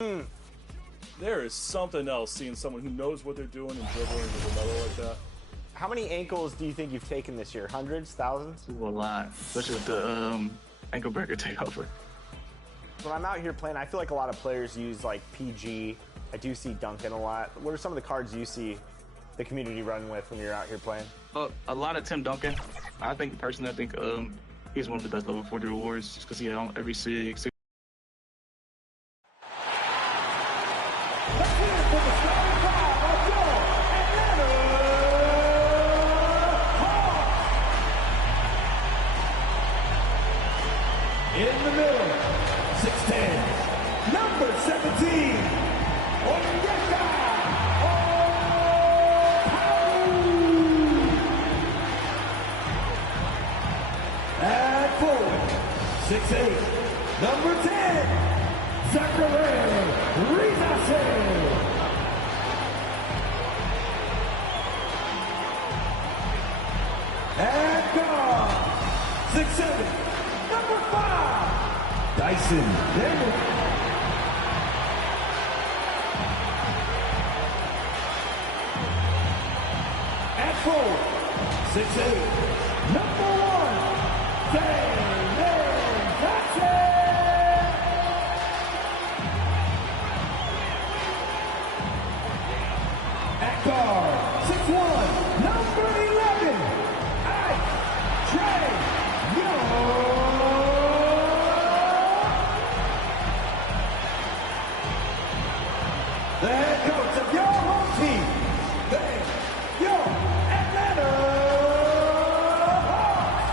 There is something else seeing someone who knows what they're doing and dribbling with another like that. How many ankles do you think you've taken this year? Hundreds? Thousands? A lot, especially with the ankle breaker takeover. When I'm out here playing, I feel like a lot of players use like PG. I do see Duncan a lot. What are some of the cards you see the community run with when you're out here playing? A lot of Tim Duncan. I think he's one of the best level 40 rewards just because he had on every SIG. In the middle, 6'10", number 17, at forward, 6'8", number 10, Zachary Rizase. At guard, 6'7", number 5, Dyson Daniels. At forward, 6'8", number 1, Daniel Jackson. At guard, 6'1", number 11, Trey Young. The head coach of your home team, your Atlanta Hawks.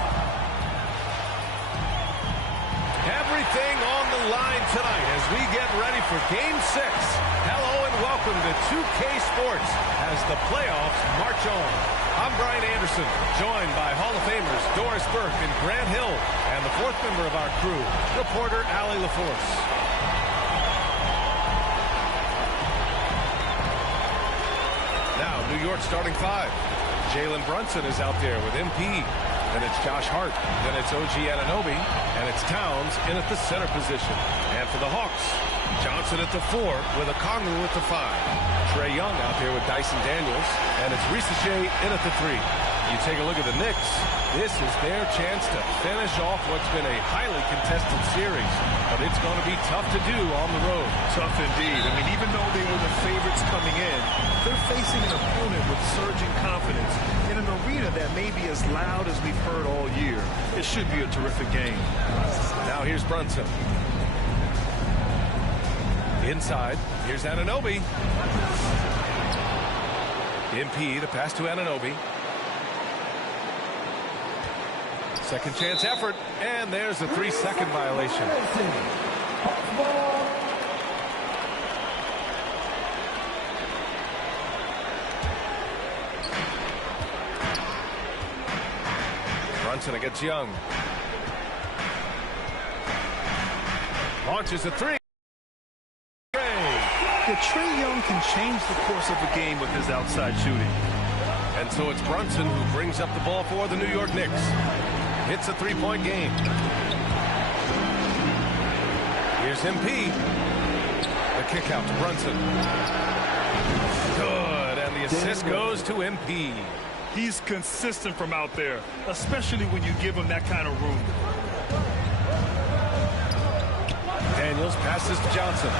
Everything on the line tonight as we get ready for Game 6. Hello and welcome to 2K Sports as the playoffs march on. I'm Brian Anderson, joined by Hall of Famers Doris Burke and Grant Hill, and the fourth member of our crew, reporter Allie LaForce. Now, New York starting 5. Jalen Brunson is out there with MP. Then it's Josh Hart. Then it's OG Anunoby. And it's Towns in at the center position. And for the Hawks, Johnson at the 4 with Okongwu at the 5. Trey Young out there with Dyson Daniels. And it's Rizase in at the 3. You take a look at the Knicks. This is their chance to finish off what's been a highly contested series. But it's going to be tough to do on the road. Tough indeed. I mean, even though they were the favorites coming in, they're facing an opponent with surging confidence in an arena that may be as loud as we've heard all year. It should be a terrific game. Now here's Brunson. Inside, here's Anunoby. MP, the pass to Anunoby. Second chance effort, and there's a 3-second violation. Brunson against Young. Launches a 3. Trey Young can change the course of a game with his outside shooting. And so it's Brunson who brings up the ball for the New York Knicks. It's a 3-point game. Here's MP. The kick out to Brunson. Good, and the assist goes to MP. He's consistent from out there, especially when you give him that kind of room. Daniels passes to Johnson.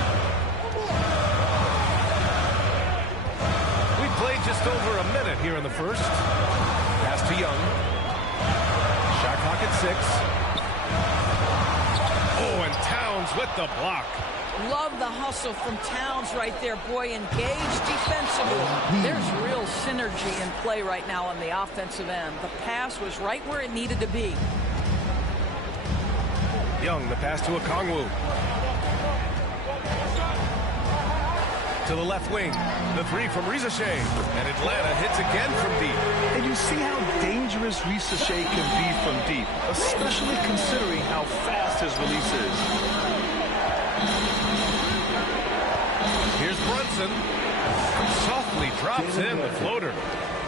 We played just over a minute here in the first. Pass to Young. Shot clock at 6. Oh, and Towns with the block. Love the hustle from Towns right there. Boy, engaged defensively. There's real synergy in play right now on the offensive end. The pass was right where it needed to be. Young, the pass to Okongwu. To the left wing. The 3 from Rizase. And Atlanta hits again from deep. And you see how dangerous Rizase can be from deep, especially considering how fast his release is. Here's Brunson. Softly drops in the floater.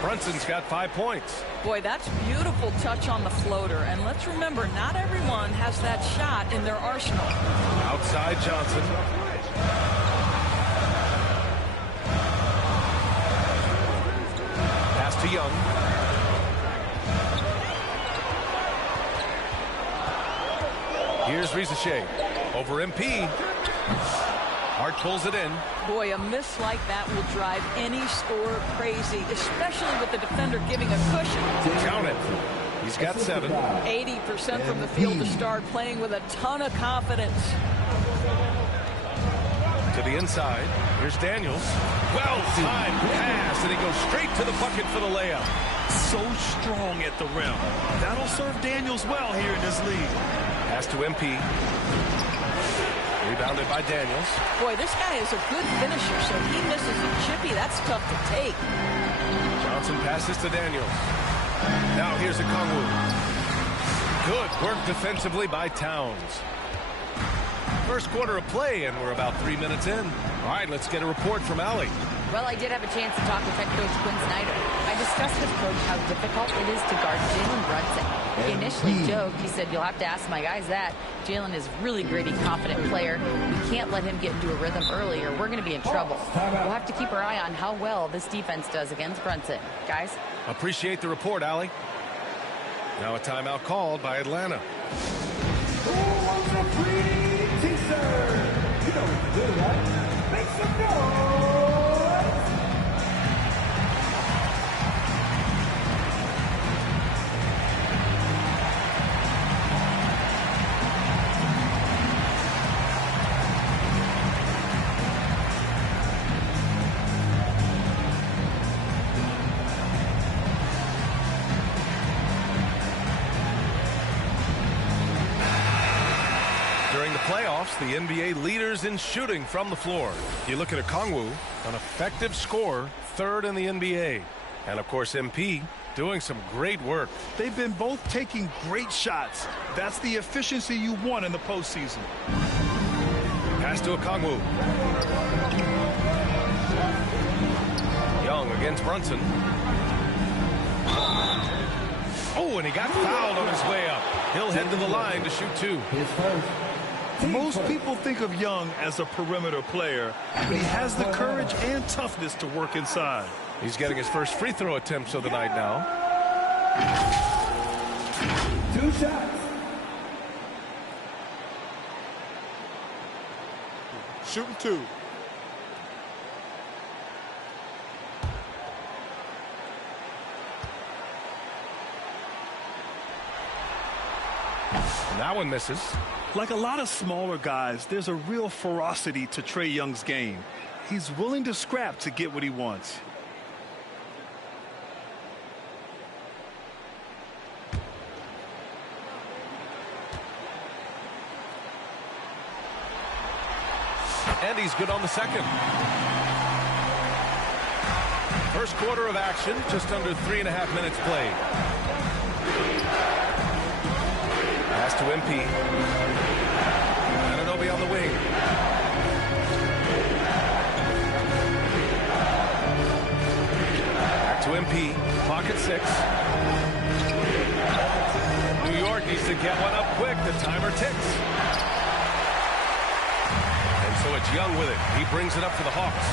Brunson's got 5 points. Boy, that's beautiful touch on the floater. And let's remember, not everyone has that shot in their arsenal. Outside Johnson. to Young. Here's Rizachet over MP. Hart pulls it in. Boy, a miss like that will drive any scorer crazy, especially with the defender giving a cushion. Count it. He's got 7. 80% from the field to start, playing with a ton of confidence. To the inside. Here's Daniels. Well-timed pass, and he goes straight to the bucket for the layup. So strong at the rim. That'll serve Daniels well here in this league. Pass to MP. Rebounded by Daniels. Boy, this guy is a good finisher, so he misses a chippy. That's tough to take. Johnson passes to Daniels. Now here's a Kongwu. Good work defensively by Towns. First quarter of play, and we're about 3 minutes in. All right, let's get a report from Allie. Well, I did have a chance to talk with head coach Quinn Snyder. I discussed with coach how difficult it is to guard Jalen Brunson. He initially joked. He said, you'll have to ask my guys that. Jalen is a really gritty, confident player. We can't let him get into a rhythm early or we're going to be in trouble. We'll have to keep our eye on how well this defense does against Brunson. Guys? Appreciate the report, Allie. Now a timeout called by Atlanta. Who wants a free t-shirt? You know what to do, right? Make some noise! During the playoffs, the NBA leaders in shooting from the floor. You look at Okongwu, an effective scorer, 3rd in the NBA. And, of course, MP doing some great work. They've been both taking great shots. That's the efficiency you want in the postseason. Pass to Okongwu. Young against Brunson. Oh, and he got fouled on his way up. He'll head to the line to shoot 2. Most people think of Young as a perimeter player, but he has the courage and toughness to work inside. He's getting his first free throw attempts of the night now. 2 shots. Shooting 2. And that one misses. Like a lot of smaller guys, there's a real ferocity to Trae Young's game. He's willing to scrap to get what he wants. And he's good on the second. First quarter of action, just under 3.5 minutes played. Pass to MP. Anunoby on the wing. Back to MP. Pocket 6. New York needs to get one up quick. The timer ticks. And so it's Young with it. He brings it up for the Hawks.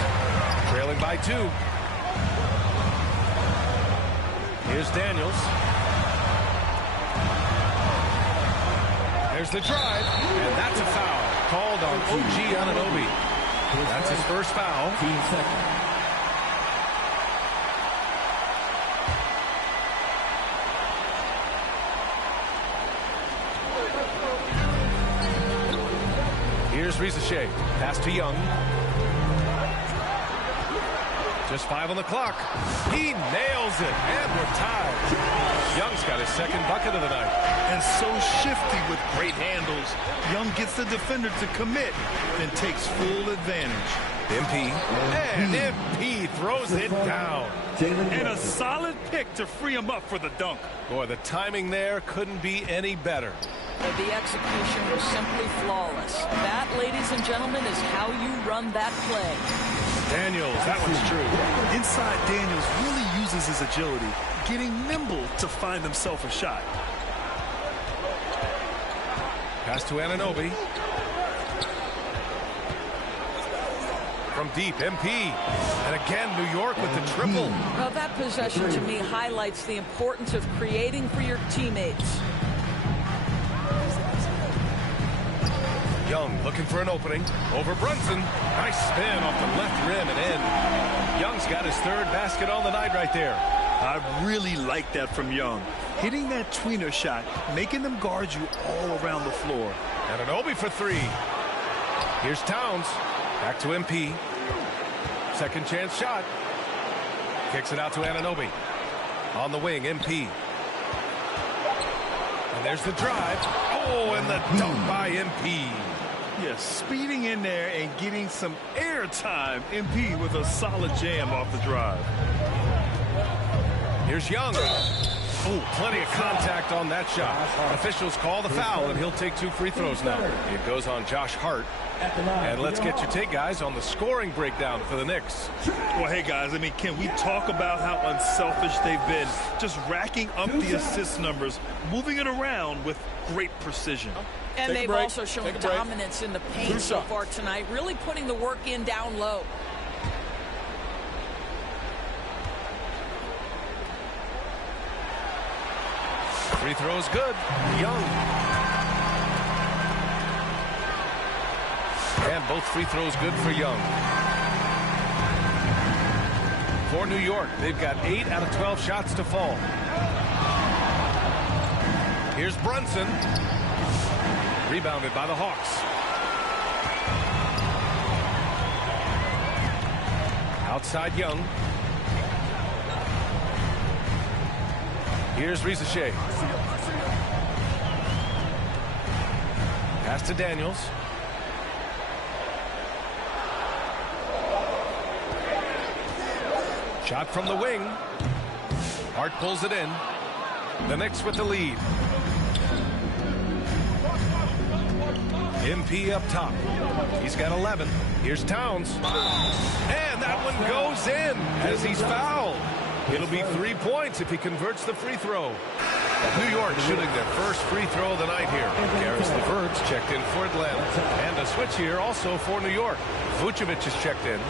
Trailing by 2. Here's Daniels. There's the drive, and that's a foul called on OG Anunoby. That's his first foul. Here's Rizachet. Pass to Young. Just 5 on the clock. He nails it, and we're tied. Young's got his second bucket of the night. And so shifty with great handles. Young gets the defender to commit, then takes full advantage. MP. And MP throws it down. And a solid pick to free him up for the dunk. Boy, the timing there couldn't be any better. The execution was simply flawless. That, ladies and gentlemen, is how you run that play. Daniels, that one's true. Inside, Daniels really uses his agility, getting nimble to find himself a shot. Pass to Anunoby. From from deep, MP. And again, New York with the triple. Well, that possession to me highlights the importance of creating for your teammates. Young looking for an opening. Over Brunson. Nice spin off the left rim and in. Young's got his third basket on the night right there. I really like that from Young. Hitting that tweener shot, making them guard you all around the floor. And Anunoby for three. Here's Towns. Back to MP. Second chance shot. Kicks it out to Anunoby. On the wing, MP. And there's the drive. Oh, and the dunk by MP. Yes, speeding in there and getting some air time. MP with a solid jam off the drive. Here's Young. Oh, plenty of contact on that shot. Officials call the foul, and he'll take 2 free throws now. It goes on Josh Hart. And let's get your take, guys, on the scoring breakdown for the Knicks. Well, hey, guys, I mean, can we talk about how unselfish they've been? Just racking up the assist numbers, moving it around with great precision. And they've also shown dominance in the paint so far tonight, really putting the work in down low. Free throws good. Young. And both free throws good for Young. For New York, they've got 8 out of 12 shots to fall. Here's Brunson. Rebounded by the Hawks. Outside Young. Here's Risache. Pass to Daniels. Shot from the wing. Hart pulls it in. The Knicks with the lead. MP up top. He's got 11. Here's Towns. And that one goes in as he's fouled. It'll be 3 points if he converts the free throw. New York shooting their first free throw of the night here. Karis LeVert's checked in for Atlanta. And a switch here also for New York. Vucevic is checked in.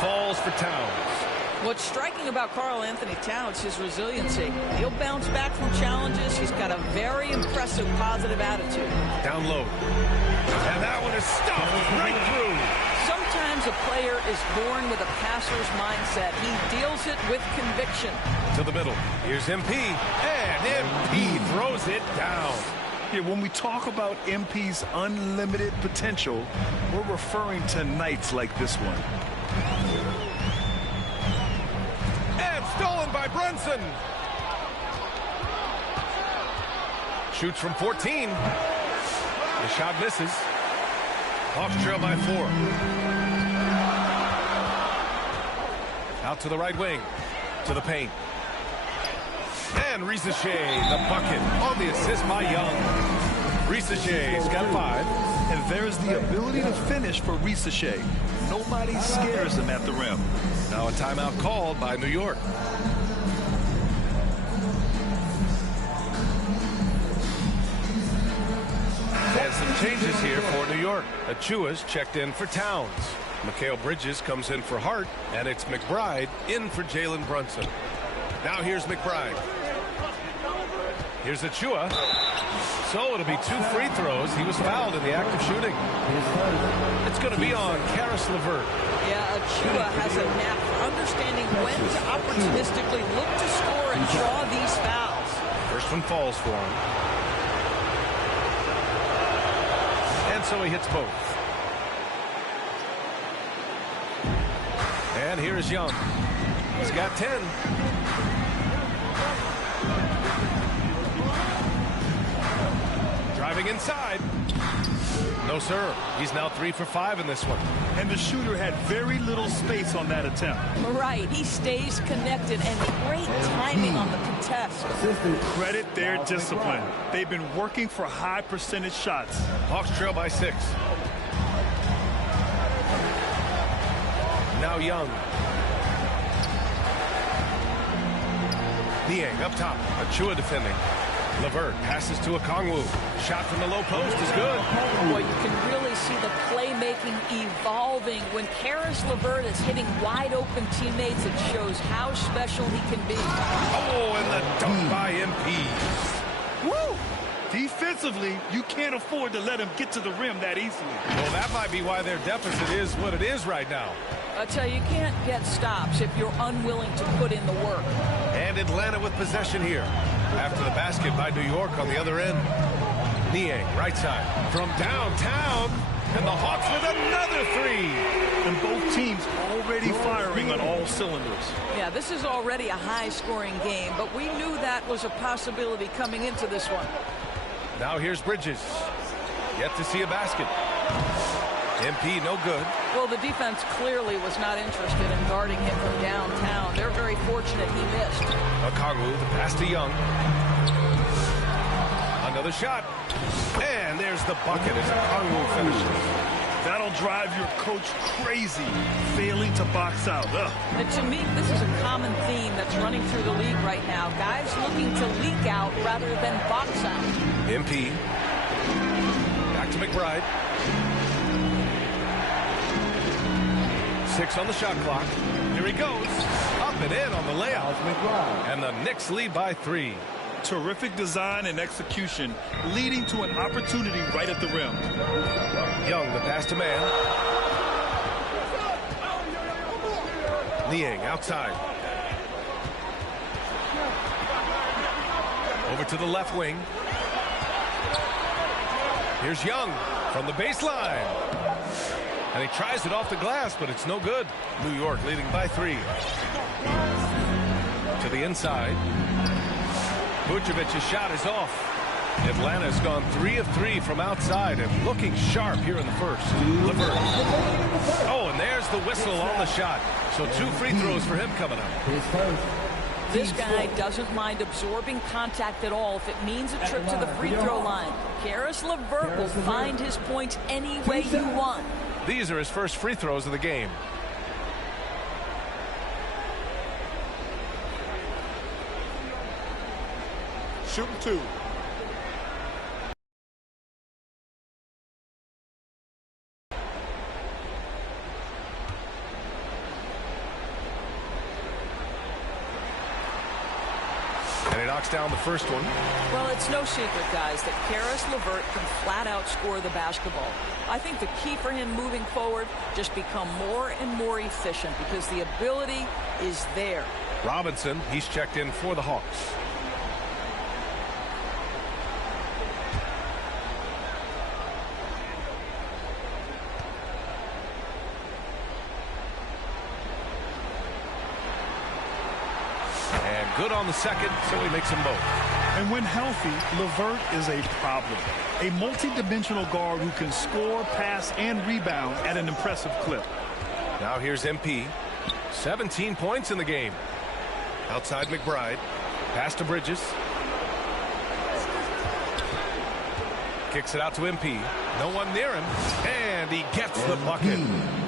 Falls for Towns. What's striking about Karl Anthony Towns, his resiliency. He'll bounce back from challenges. He's got a very impressive positive attitude. Down low. And that one is stuffed right through. Sometimes a player is born with a passer's mindset. He deals it with conviction. To the middle. Here's MP. And MP throws it down. Yeah, when we talk about MP's unlimited potential, we're referring to nights like this one. And stolen by Brunson. Shoots from 14. The shot misses. Hawks trail by 4. Out to the right wing. To the paint. And Risache, the bucket on the assist by Young. Risache's got 5. And there's the ability to finish for Risache. Nobody scares him at the rim. Now a timeout called by New York. And some changes here for New York. Achua's checked in for Towns. Mikal Bridges comes in for Hart. And it's McBride in for Jalen Brunson. Now here's McBride. Here's Achua. So it'll be 2 free throws. He was fouled in the act of shooting. It's going to be on Karis LeVert. Yeah, Achua has a knack for understanding when to opportunistically look to score and draw these fouls. First one falls for him. And so he hits both. And here is Young. He's got 10. Driving inside. No No, sir. He's now 3 for 5 in this one. And the shooter had very little space on that attempt. Right. He stays connected and great timing on the contest. Credit their discipline. They've been working for high percentage shots. Hawks trail by 6. Now Young. Niang up top. Achua defending. LeVert passes to Okongwu. Shot from the low post is good. Boy, you can really see the playmaking evolving. When Karis LeVert is hitting wide open teammates, it shows how special he can be. Oh, and the dunk by MP. Woo! Defensively, you can't afford to let him get to the rim that easily. Well, that might be why their deficit is what it is right now. I tell you, you can't get stops if you're unwilling to put in the work. And Atlanta with possession here. After the basket by New York on the other end. Niang, right side. From downtown. And the Hawks with another 3. And both teams already firing on all cylinders. Yeah, this is already a high-scoring game, but we knew that was a possibility coming into this one. Now here's Bridges. Yet to see a basket. MP no good. Well, the defense clearly was not interested in guarding him from downtown. They're very fortunate he missed. Okongwu, the pass to Young. Another shot. And there's the bucket as Okongwu finishes. That'll drive your coach crazy, failing to box out. And to me, this is a common theme that's running through the league right now. Guys looking to leak out rather than box out. MP. Back to McBride. 6 on the shot clock. Here he goes. Up and in on the layup. And the Knicks lead by 3. Terrific design and execution, leading to an opportunity right at the rim. Young, the pass to man. Niang outside. Over to the left wing. Here's Young from the baseline. And he tries it off the glass, but it's no good. New York leading by 3. To the inside. Vucevic's shot is off. Atlanta's gone 3 of 3 from outside and looking sharp here in the first. LeVert. Oh, and there's the whistle on the shot. So 2 free throws for him coming up. This guy doesn't mind absorbing contact at all if it means a trip to the free throw line. Karis LeVert will find his points any way you want. These are his first free throws of the game. Shooting 2. And he knocks down the first one. Well, it's no secret, guys, that Karis LeVert can flat out score the basketball. I think the key for him moving forward, just become more and more efficient because the ability is there. Robinson, he's checked in for the Hawks. And good on the second, so he makes them both. And when healthy, LeVert is a problem. A multi-dimensional guard who can score, pass, and rebound at an impressive clip. Now here's MP. 17 points in the game. Outside McBride. Pass to Bridges. Kicks it out to MP. No one near him. And he gets the bucket.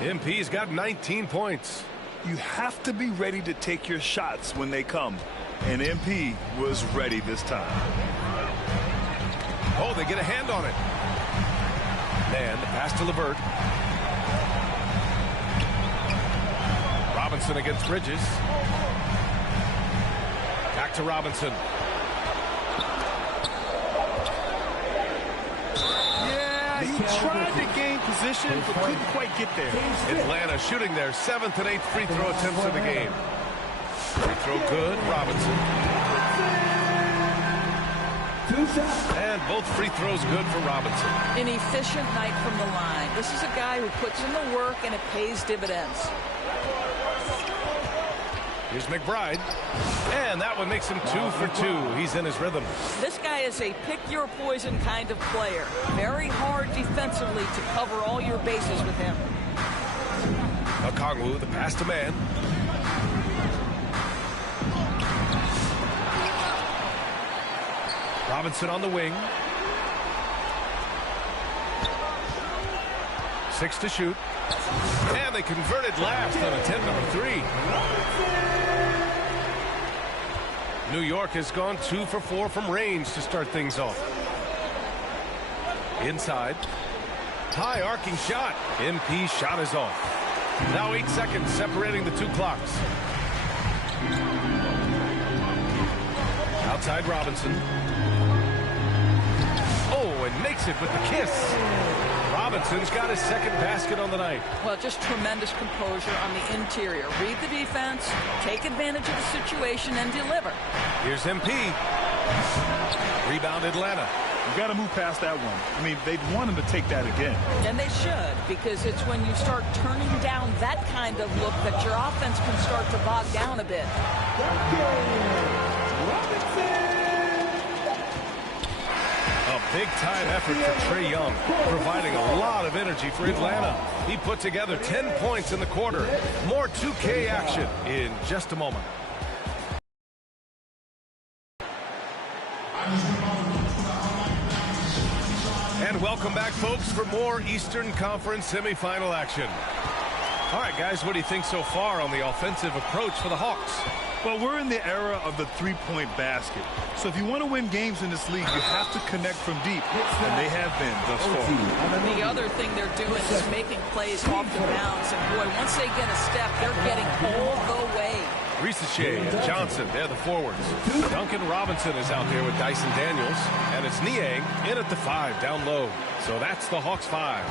MP's got 19 points. You have to be ready to take your shots when they come. And MP was ready this time. Oh, they get a hand on it. And the pass to LeVert. Robinson against Bridges. Back to Robinson. Yeah, he tried to gain position, but couldn't quite get there. Atlanta shooting their 7th and 8th free throw attempts of the game. Free throw good, Robinson. And both free throws good for Robinson. An efficient night from the line. This is a guy who puts in the work and it pays dividends. Here's McBride. And that one makes him 2 for 2. He's in his rhythm. This guy is a pick-your-poison kind of player. Very hard defensively to cover all your bases with him. Okongwu, the pass to man. Robinson on the wing. 6 to shoot. And they converted last on attempt number 3. New York has gone 2 for 4 from range to start things off. Inside. High arcing shot. MP's shot is off. Now 8 seconds separating the 2 clocks. Outside Robinson. Oh, and makes it with the kiss. Robinson's got his second basket on the night. Well, just tremendous composure on the interior. Read the defense, take advantage of the situation, and deliver. Here's MP. Rebound Atlanta. You got to move past that one. I mean, they'd want him to take that again. And they should, because it's when you start turning down that kind of look that your offense can start to bog down a bit. A big-time effort for Trae Young, providing a lot of energy for Atlanta. He put together 10 points in the quarter. More 2K action in just a moment. And welcome back, folks, for more Eastern Conference semifinal action. All right, guys, what do you think so far on the offensive approach for the Hawks? Well, we're in the era of the three-point basket. So if you want to win games in this league, you have to connect from deep, and they have been thus far. The other thing they're doing is making plays off the bounce, and boy, once they get a step, they're getting all the way. Ricochet and Johnson, they're the forwards. Duncan Robinson is out there with Dyson Daniels, and it's Niang in at the 5 down low. So that's the Hawks 5.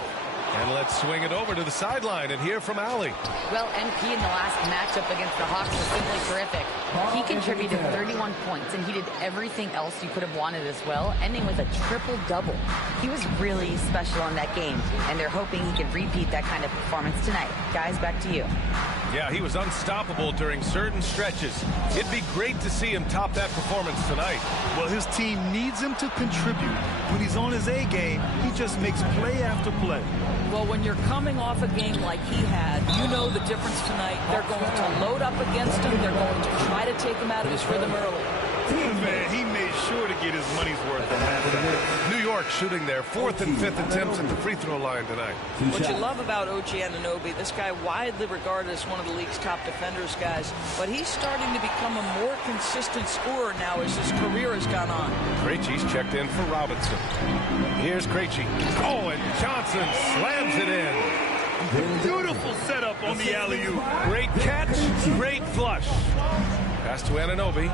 And let's swing it over to the sideline and hear from Allie. Well, MP in the last matchup against the Hawks was simply terrific. He contributed 31 points, and he did everything else you could have wanted as well, ending with a triple-double. He was really special in that game, and they're hoping he can repeat that kind of performance tonight. Guys, back to you. Yeah, he was unstoppable during certain stretches. It'd be great to see him top that performance tonight. Well, his team needs him to contribute. When he's on his A game, he just makes play after play. Well, when you're coming off a game like he had, you know the difference tonight. They're going to load up against him. They're going to try to take him out of his rhythm early. Man, he made sure to get his money's worth on that. New York shooting their 4th and 5th attempts at the free throw line tonight. What you love about OG Anunoby, this guy widely regarded as one of the league's top defenders, guys, but he's starting to become a more consistent scorer now as his career has gone on. Krejci's checked in for Robinson. Here's Krejci. Oh, and Johnson slams it in. Beautiful setup on the alley-oop. Great catch, great flush. Pass to Anunoby.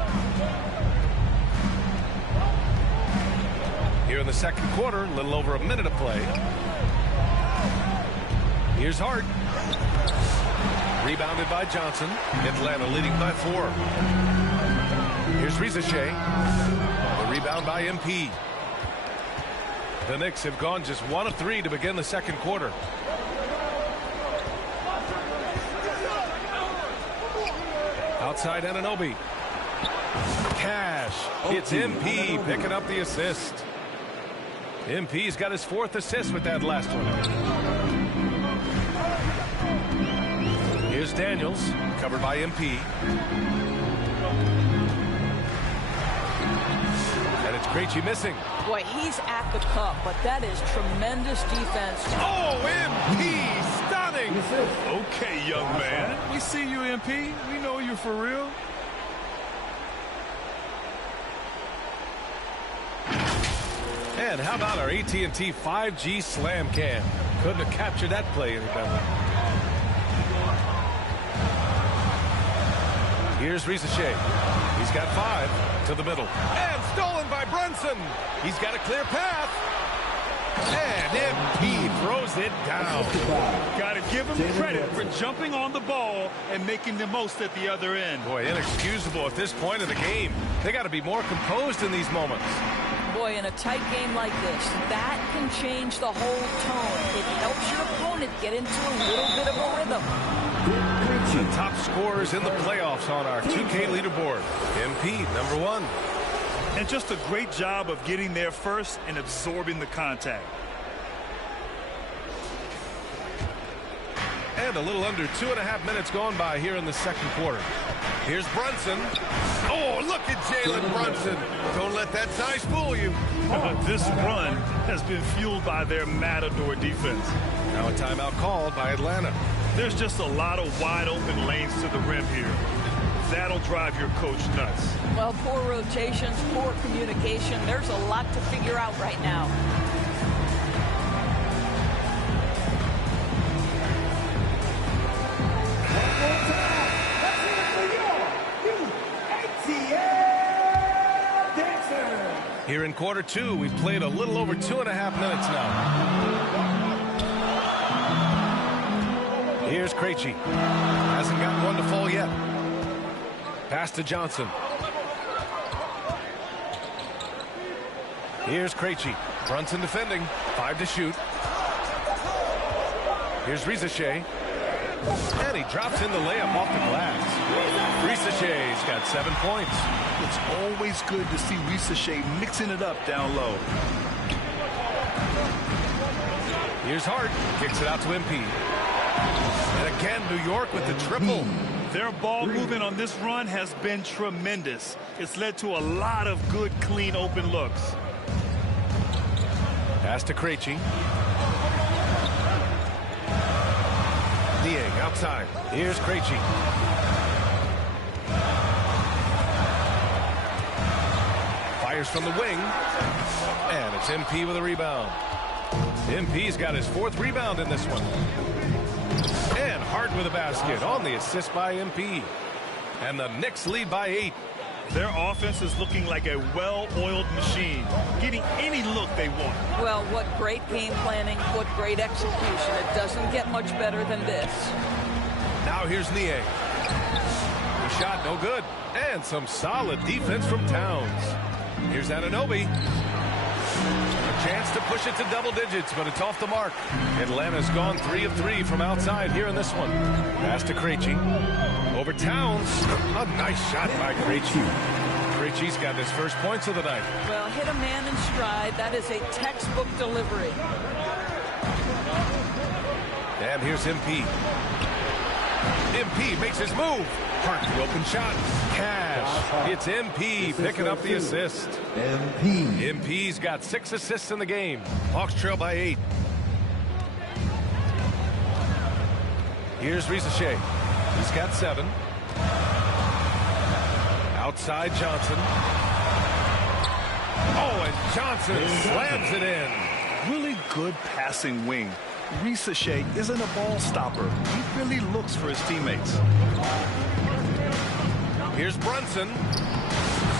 Here in the second quarter, a little over a minute of play. Here's Hart. Rebounded by Johnson. Atlanta leading by 4. Here's Ricochet. The rebound by MP. The Knicks have gone just 1 of 3 to begin the second quarter. Outside Anunoby. Cash. It's MP picking up the assist. MP's got his 4th assist with that last one. Here's Daniels, covered by MP. And it's Krejci missing. Boy, he's at the cup, but that is tremendous defense. Oh, MP, stunning. Okay, young man. We see you, MP. We know you're for real. And how about our AT&T 5G Slam Cam? Couldn't have captured that play any better. Here's Ricochet. He's got 5 to the middle. And stolen by Brunson. He's got a clear path. And MP throws it down. Got to give him credit for jumping on the ball and making the most at the other end. Boy, inexcusable at this point of the game. They got to be more composed in these moments. Boy, in a tight game like this, that can change the whole tone. It helps your opponent get into a little bit of a rhythm. of the top scorers in the playoffs on our 2K leaderboard. MP, number 1. And just a great job of getting there first and absorbing the contact. And a little under 2.5 minutes gone by here in the second quarter. Here's Brunson. Oh, look at Jalen Brunson. Don't let that size fool you. This run has been fueled by their Matador defense. Now a timeout called by Atlanta. There's just a lot of wide open lanes to the rim here. That'll drive your coach nuts. Well, poor rotations, poor communication. There's a lot to figure out right now. Here in quarter 2, we've played a little over 2.5 minutes now. Here's Krejci. Hasn't gotten one to fall yet. Pass to Johnson. Here's Krejci. Brunson defending. 5 to shoot. Here's Risacher. And he drops in the layup off the glass. Risacher's got 7 points. It's always good to see Risacher mixing it up down low. Here's Hart. Kicks it out to MP. And again, New York with the triple. Their ball movement on this run has been tremendous. It's led to a lot of good, clean, open looks. Pass to Krejci. Niang outside. Here's Krejci. Fires from the wing. And it's MP with a rebound. MP's got his 4th rebound in this one. And Hart with a basket on the assist by MP. And the Knicks lead by 8. Their offense is looking like a well-oiled machine, getting any look they want. Well, what great game planning, what great execution. It doesn't get much better than this. Now here's Niang. The shot no good. And some solid defense from Towns. Here's Anunoby. A chance to push it to double digits, but it's off the mark. Atlanta's gone 3 of 3 from outside here in this one. Pass to Krejci. Over Towns. A nice shot by Krejci. Krejci's got his first points of the night. Well, hit a man in stride. That is a textbook delivery. And here's MP. MP makes his move. Hart, the open shot. Cash. It's MP picking up the assist. MP's got 6 assists in the game. Hawks trail by 8. Here's Risacher. He's got 7. Outside Johnson. Oh, and Johnson slams it in. Really good passing wing. Risacher isn't a ball stopper. He really looks for his teammates. Here's Brunson.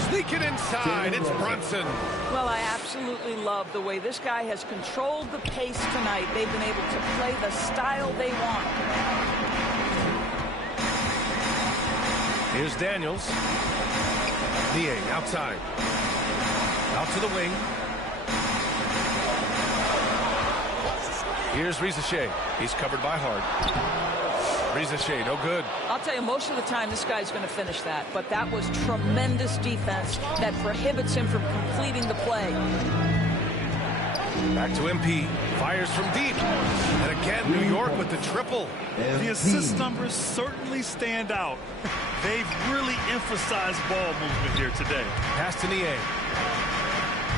Sneak it inside. It's Brunson. Well, I absolutely love the way this guy has controlled the pace tonight. They've been able to play the style they want. Here's Daniels. Niang outside. Out to the wing. Here's Risacher. He's covered by Hart. Risacher, no good. I'll tell you, most of the time this guy's going to finish that, but that was tremendous defense that prohibits him from completing the play. Back to MP. Fires from deep. And again, New York with the triple. The assist numbers certainly stand out. They've really emphasized ball movement here today. Pass to Niang.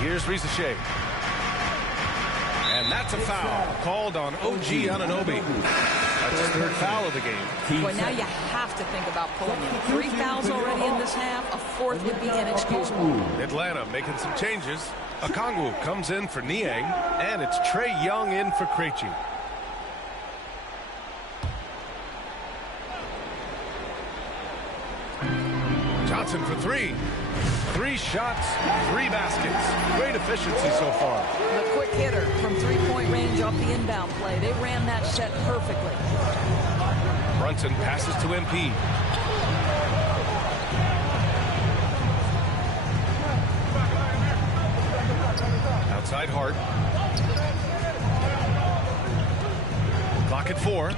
Here's Risacher. And that's a foul called on OG Anunoby. That's his 3rd foul of the game. Boy, now you have to think about pulling him. 3 fouls already in this half. A 4th would be inexcusable. Atlanta making some changes. Okongwu comes in for Niang, and it's Trae Young in for Krejci. Johnson for 3. 3 shots, 3 baskets. Great efficiency so far. The quick hitter from 3-point range off the inbound play. They ran that set perfectly. Brunson passes to MP. Outside Hart. Clock at 4.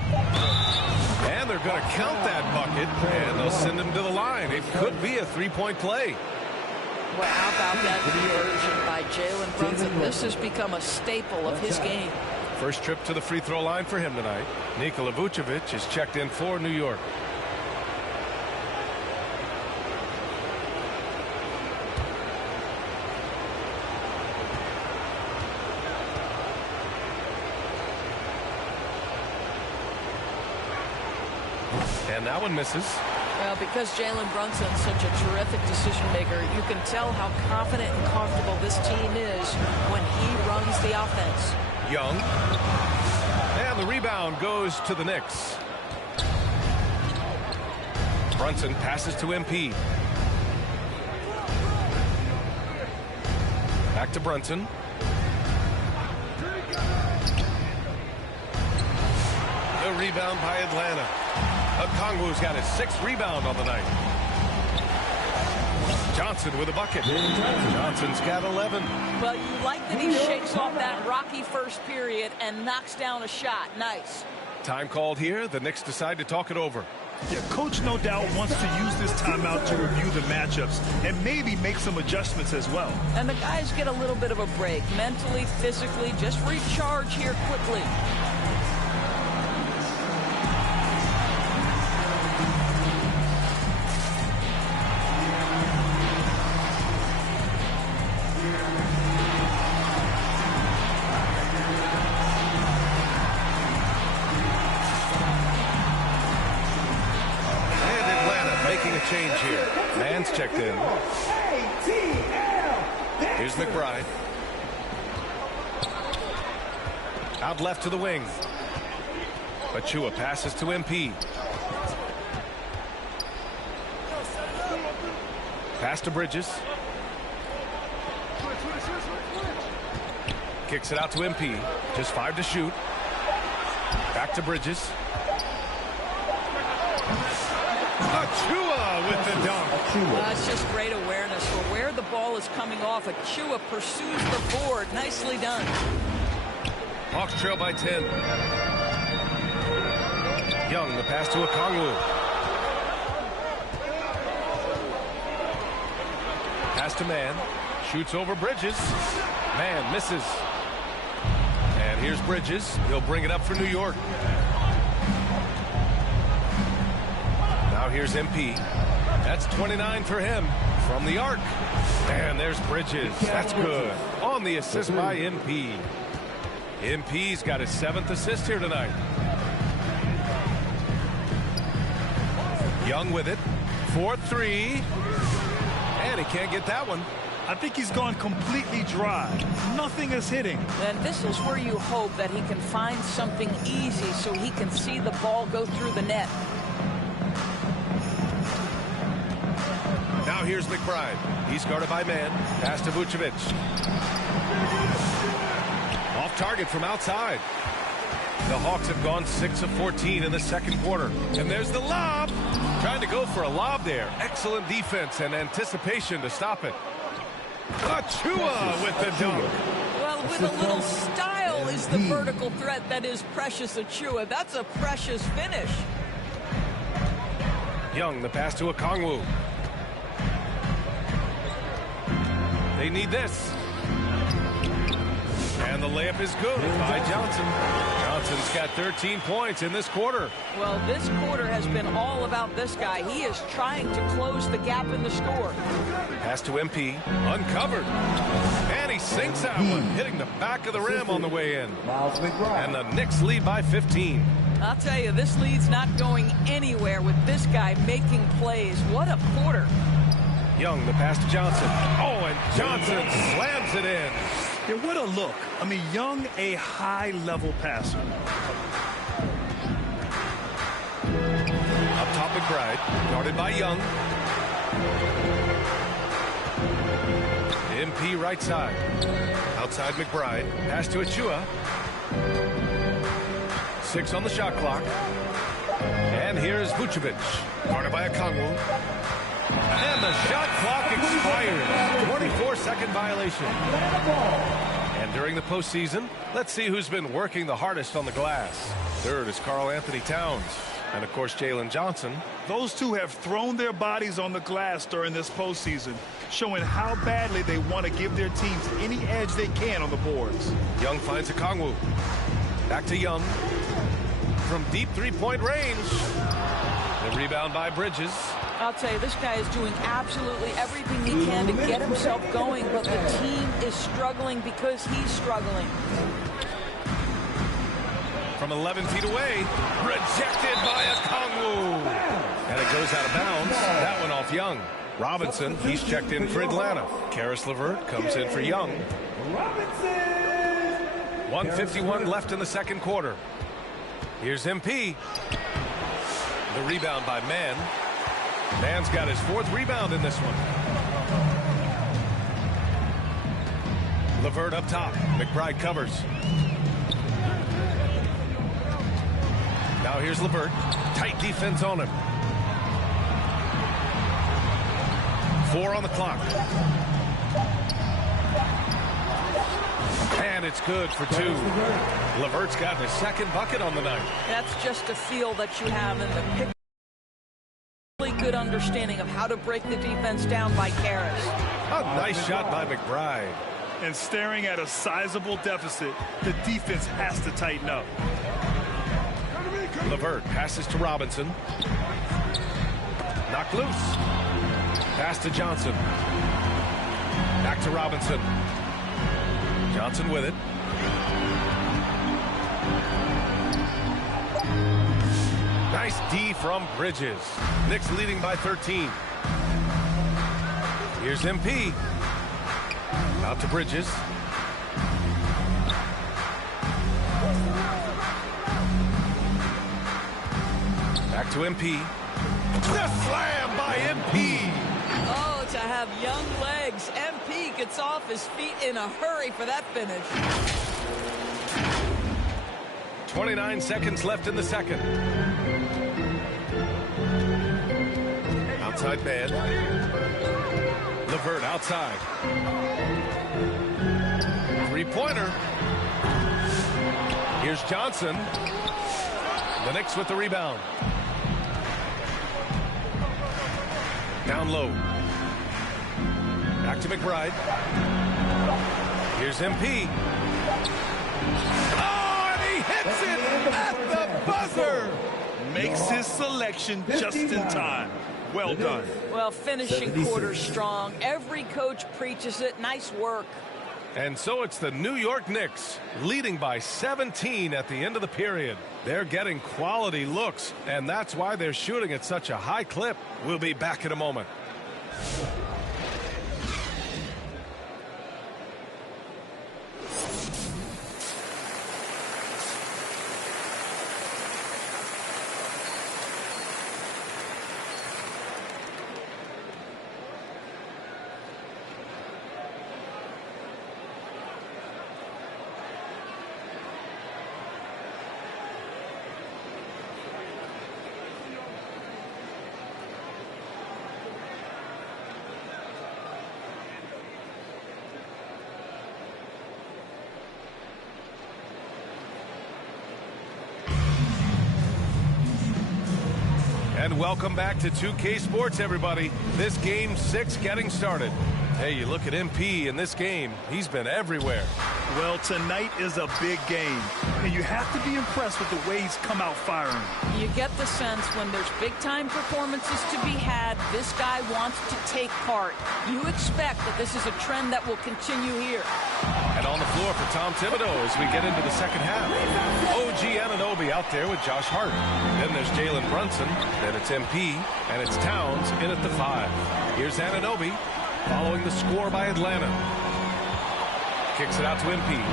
And they're going to count that bucket, and they'll send him to the line. It could be a three-point play. Well, how about that conversion by Jalen Brunson? This has become a staple of his game. First trip to the free throw line for him tonight. Nikola Vucevic is checked in for New York. And that one misses. Well, because Jalen Brunson's such a terrific decision maker, you can tell how confident and comfortable this team is when he runs the offense. Young. And the rebound goes to the Knicks. Brunson passes to MP. Back to Brunson. The rebound by Atlanta. Okongwu's got his 6th rebound on the night. Johnson with a bucket. Johnson's got 11. Well, you like that he shakes off that rocky first period and knocks down a shot. Nice. Time called here. The Knicks decide to talk it over. Yeah, coach no doubt wants to use this timeout to review the matchups and maybe make some adjustments as well. And the guys get a little bit of a break, mentally, physically, just recharge here quickly. Change here. Mann's checked in. Here's McBride. Out left to the wing. Achua passes to MP. Pass to Bridges. Kicks it out to MP. Just 5 to shoot. Back to Bridges. Achua with the dunk. It's just great awareness for where the ball is coming off. Achua pursues the board. Nicely done. Hawks trail by 10. Young, the pass to Okongwu. Pass to Mann. Shoots over Bridges. Mann misses. And here's Bridges. He'll bring it up for New York. Now here's MP. That's 29 for him from the arc. And there's Bridges. That's good. On the assist by MP. MP's got his 7th assist here tonight. Young with it. 4-3. And he can't get that one. I think he's gone completely dry. Nothing is hitting. And this is where you hope that he can find something easy so he can see the ball go through the net. Now here's McBride. He's guarded by Mann. Pass to Vucevic. Off target from outside. The Hawks have gone 6 of 14 in the second quarter. And there's the lob. Trying to go for a lob there. Excellent defense and anticipation to stop it. Achua with the dunk. Well, with a little style is the vertical threat that is Precious Achua. That's a precious finish. Young, the pass to Okongwu. They need this. And the layup is good by Johnson. Johnson's got 13 points in this quarter. Well, this quarter has been all about this guy. He is trying to close the gap in the score. Pass to MP. Uncovered. And he sinks that one, hitting the back of the rim on the way in. And the Knicks lead by 15. I'll tell you, this lead's not going anywhere with this guy making plays. What a quarter. Young, the pass to Johnson. Oh, and Johnson slams it in. Yeah, what a look. I mean, Young, a high-level passer. Up top, McBride. Guarded by Young. MP right side. Outside McBride. Pass to Achua. 6 on the shot clock. And here's Vucevic. Guarded by Okongwu. And the shot clock expires. 24-second violation. And during the postseason, let's see who's been working the hardest on the glass. Third is Karl Anthony Towns. And, of course, Jalen Johnson. Those two have thrown their bodies on the glass during this postseason, showing how badly they want to give their teams any edge they can on the boards. Young finds Okongwu. Back to Young. From deep three-point range. The rebound by Bridges. I'll tell you, this guy is doing absolutely everything he can to get himself going, but the team is struggling because he's struggling. From 11 feet away, rejected by Okongwu. And it goes out of bounds. That one off Young. Robinson, he's checked in for Atlanta. Karis LeVert comes in for Young. 1:51 left in the second quarter. Here's MP. The rebound by Mann. Mann's got his 4th rebound in this one. LeVert up top. McBride covers. Now here's LeVert. Tight defense on him. 4 on the clock. And it's good for 2. LeVert's got his 2nd bucket on the night. That's just a feel that you have in the pick. Really good understanding of how to break the defense down by Karis. A nice shot by McBride. And staring at a sizable deficit, the defense has to tighten up. LeVert passes to Robinson. Knocked loose. Pass to Johnson. Back to Robinson. Johnson with it. Nice D from Bridges. Knicks leading by 13. Here's MP. Out to Bridges. Back to MP. The slam by MP. Oh, to have young legs. MP gets off his feet in a hurry for that finish. 29 seconds left in the second. Outside man. LeVert outside. 3-pointer. Here's Johnson. The Knicks with the rebound. Down low. Back to McBride. Here's MP. Oh, and he hits it at the buzzer. Makes his selection just in time. Well done. Well, finishing quarter strong. Every coach preaches it. Nice work. And so it's the New York Knicks leading by 17 at the end of the period. They're getting quality looks, and that's why they're shooting at such a high clip. We'll be back in a moment. And welcome back to 2K Sports, everybody. This game 6 getting started. Hey, you look at MP in this game, he's been everywhere. Well, tonight is a big game, and you have to be impressed with the way he's come out firing. You get the sense when there's big-time performances to be had, this guy wants to take part. You expect that this is a trend that will continue here. And on the floor for Tom Thibodeau as we get into the second half. OG Anunoby out there with Josh Hart. Then there's Jalen Brunson. Then it's MP. And it's Towns in at the 5. Here's Anunoby following the score by Atlanta. Kicks it out to MP.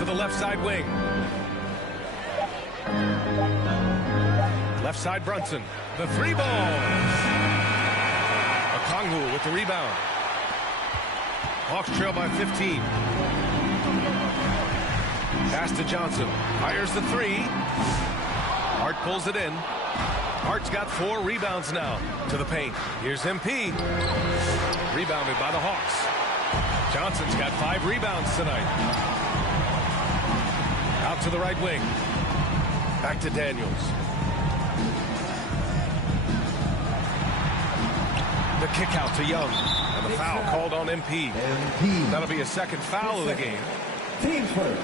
To the left side wing. Left side Brunson. The 3 ball. Okongwu with the rebound. Hawks trail by 15. Pass to Johnson. Fires the 3. Hart pulls it in. Hart's got 4 rebounds now to the paint. Here's MP. Rebounded by the Hawks. Johnson's got 5 rebounds tonight. to the right wing. Back to Daniels. The kick out to Young. And the foul called on MP. That'll be a second foul of the game. Team first.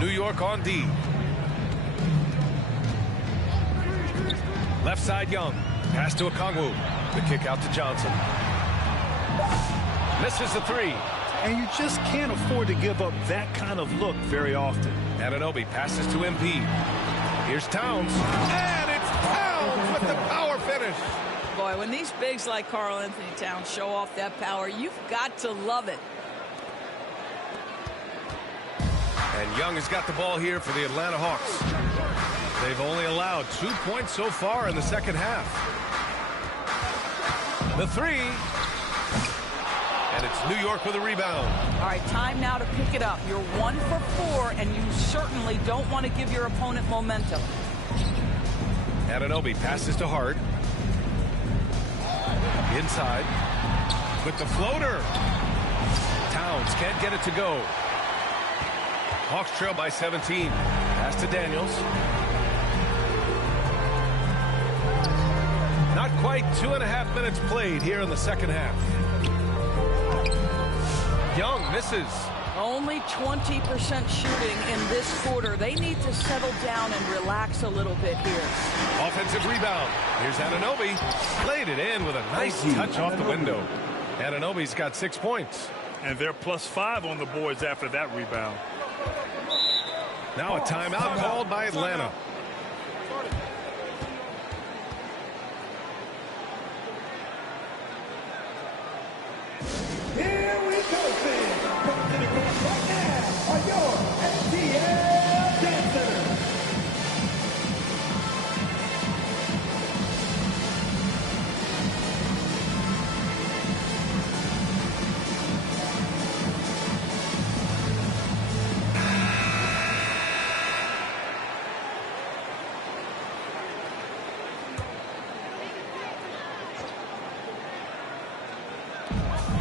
New York on D. Left side Young. Pass to Okongwu. The kick out to Johnson. Misses the three. And you just can't afford to give up that kind of look very often. Anunoby passes to MP. Here's Towns. And it's Towns with the power finish. Boy, when these bigs like Karl Anthony Towns show off that power, you've got to love it. And Young has got the ball here for the Atlanta Hawks. They've only allowed 2 points so far in the second half. The three. And it's New York with a rebound. All right, time now to pick it up. You're 1 for 4, and you certainly don't want to give your opponent momentum. Anunoby passes to Hart. Inside. With the floater. Towns can't get it to go. Hawks trail by 17. Pass to Daniels. Not quite 2.5 minutes played here in the second half. Young misses. Only 20% shooting in this quarter. They need to settle down and relax a little bit here. Offensive rebound. Here's Anunoby. Played it in with a nice touch off the window. Anunoby's got 6 points. And they're +5 on the boards after that rebound. Now a timeout called by Atlanta. Here we go, fans. Coming to the court right now are your MYTEAM dancers.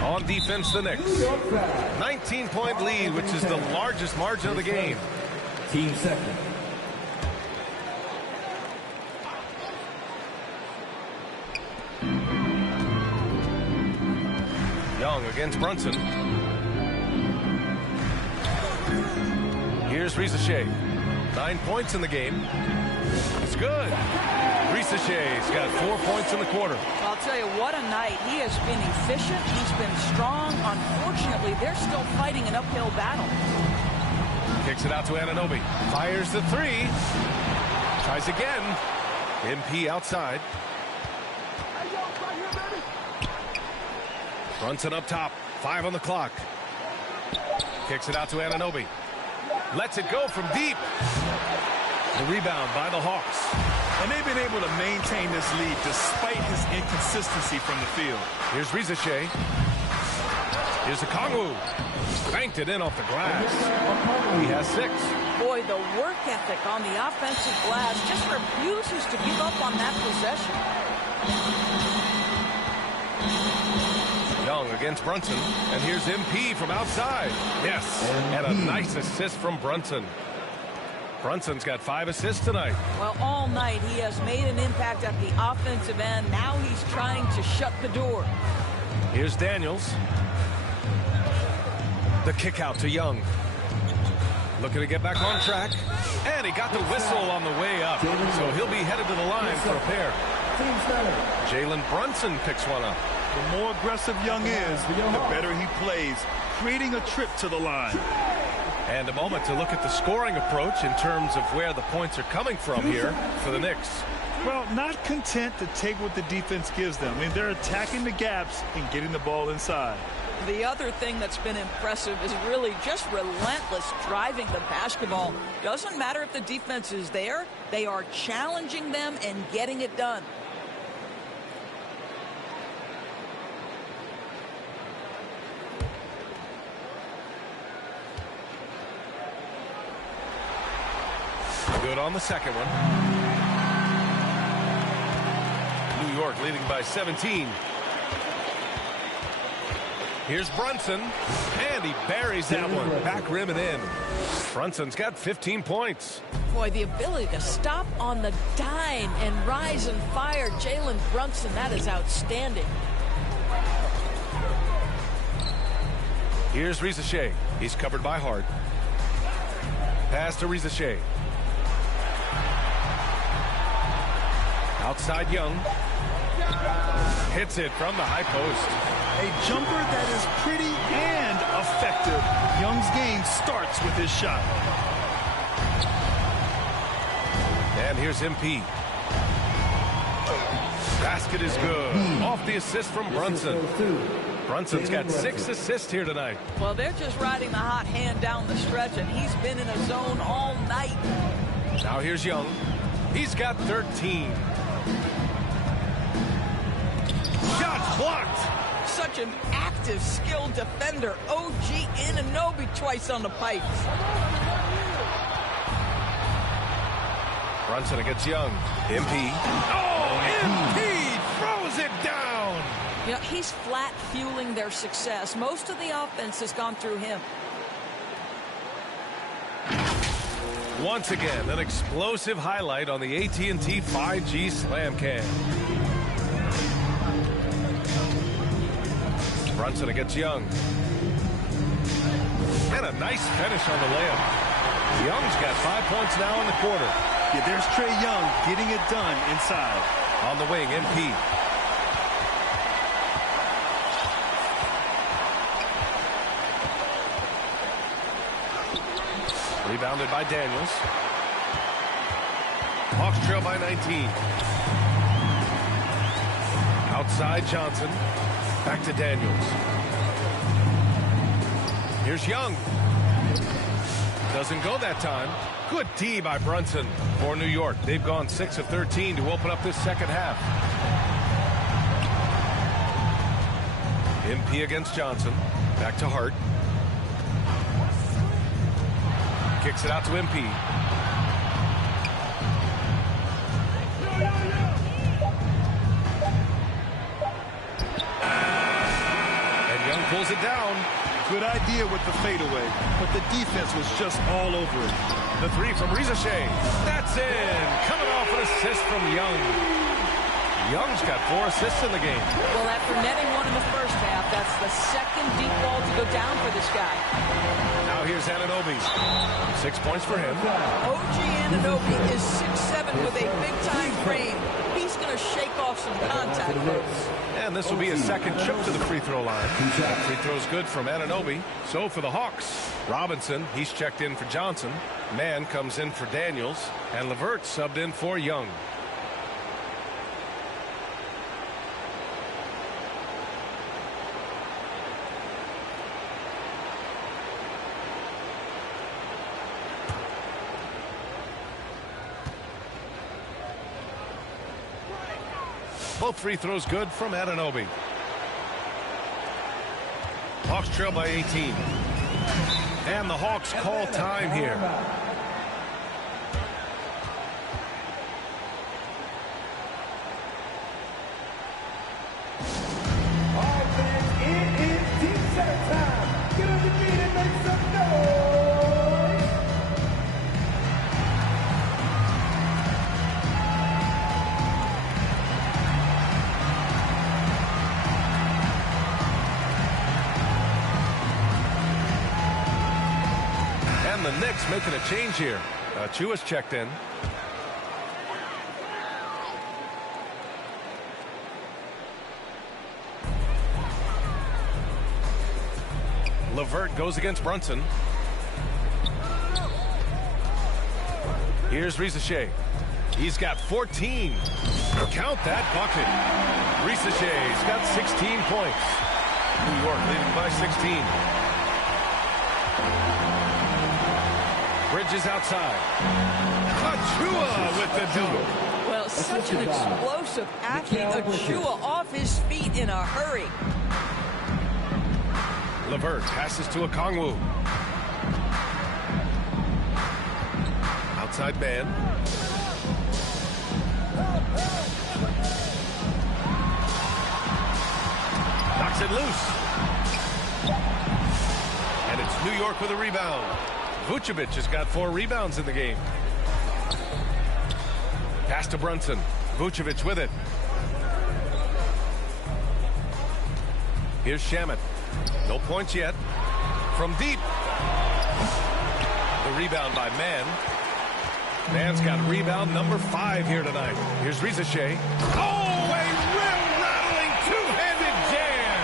On defense, the Knicks. 19-point lead, which is the largest margin of the game. Team second. Young against Brunson. Here's Risacher. 9 points in the game. It's good. Risachet's got 4 points in the quarter. I'll tell you, what a night. He has been efficient. He's been strong. Unfortunately, they're still fighting an uphill battle. Kicks it out to Anunoby. Fires the three. Tries again. MP outside. Brunson up top. 5 on the clock. Kicks it out to Anunoby. Lets it go from deep. The rebound by the Hawks. And they've been able to maintain this lead despite his inconsistency from the field. Here's Risacher. Here's Okongwu. Banked it in off the glass. He has 6. Boy, the work ethic on the offensive glass just refuses to give up on that possession. Young against Brunson. And here's MP from outside. Yes. And a nice assist from Brunson. Brunson's got 5 assists tonight. Well, all night he has made an impact at the offensive end. Now he's trying to shut the door. Here's Daniels. The kick out to Young. Looking to get back on track. And he got the whistle on the way up. So he'll be headed to the line for a pair. Jalen Brunson picks one up. The more aggressive Young is, the better he plays, creating a trip to the line. And a moment to look at the scoring approach in terms of where the points are coming from here for the Knicks. Well, not content to take what the defense gives them. I mean, they're attacking the gaps and getting the ball inside. The other thing that's been impressive is really just relentless driving the basketball. Doesn't matter if the defense is there, they are challenging them and getting it done. Good on the second one. New York leading by 17. Here's Brunson, and he buries that one. Back rim and in. Brunson's got 15 points. Boy, the ability to stop on the dime and rise and fire. Jalen Brunson, that is outstanding. Here's Rizachet. He's covered by Hart. Pass to Rizachet. Outside Young. Hits it from the high post. A jumper that is pretty and effective. Young's game starts with his shot. And here's MP. Basket is good. Off the assist from Brunson. Brunson's got 6 assists here tonight. Well, they're just riding the hot hand down the stretch, and he's been in a zone all night. Now here's Young. He's got 13. Shot blocked. Such an active, skilled defender. OG Anunoby twice on the pipes. Brunson against Young. MP. Oh, MP throws it down. You know, he's flat fueling their success. Most of the offense has gone through him. Once again, an explosive highlight on the AT&T 5G Slam Cam. Brunson against Young. And a nice finish on the layup. Young's got 5 points now in the quarter. Yeah, there's Trae Young getting it done inside. On the wing, MP. Rebounded by Daniels. Hawks trail by 19. Outside Johnson. Back to Daniels. Here's Young. Doesn't go that time. Good D by Brunson for New York. They've gone 6 of 13 to open up this second half. MP against Johnson. Back to Hart. Kicks it out to MP. And Young pulls it down. Good idea with the fadeaway, but the defense was just all over it. The three from Rizachet. That's in. Coming off an assist from Young. Young's got 4 assists in the game. Well, after netting one in the first half, that's the second deep ball to go down for this guy. Now here's Anunoby. 6 points for him. OG Anunoby is 6'7" with a big-time frame. He's going to shake off some contact, folks. And this will be a second trip to the free throw line. That free throw's good from Anunoby. So for the Hawks, Robinson, he's checked in for Johnson. Mann comes in for Daniels. And LeVert subbed in for Young. Both free throws good from Anunoby. Hawks trail by 18. And the Hawks call time here. Offense, it is team set time. Get on your feet and make some noise. The Knicks making a change here. Chua's checked in. LeVert goes against Brunson. Here's Rizachet. He's got 14. Count that bucket. Rizachet's got 16 points. New York leading by 16. Bridges outside. Achua with the dunk. Well, such an explosive athlete. Achua off his feet in a hurry. LeVert passes to Okongwu. Outside man. Knocks it loose. And it's New York with a rebound. Vucevic has got 4 rebounds in the game. Pass to Brunson. Vucevic with it. Here's Shamet. No points yet. From deep. The rebound by Mann. Mann's got rebound number 5 here tonight. Here's Rizachet. Oh, a real rattling two-handed jam.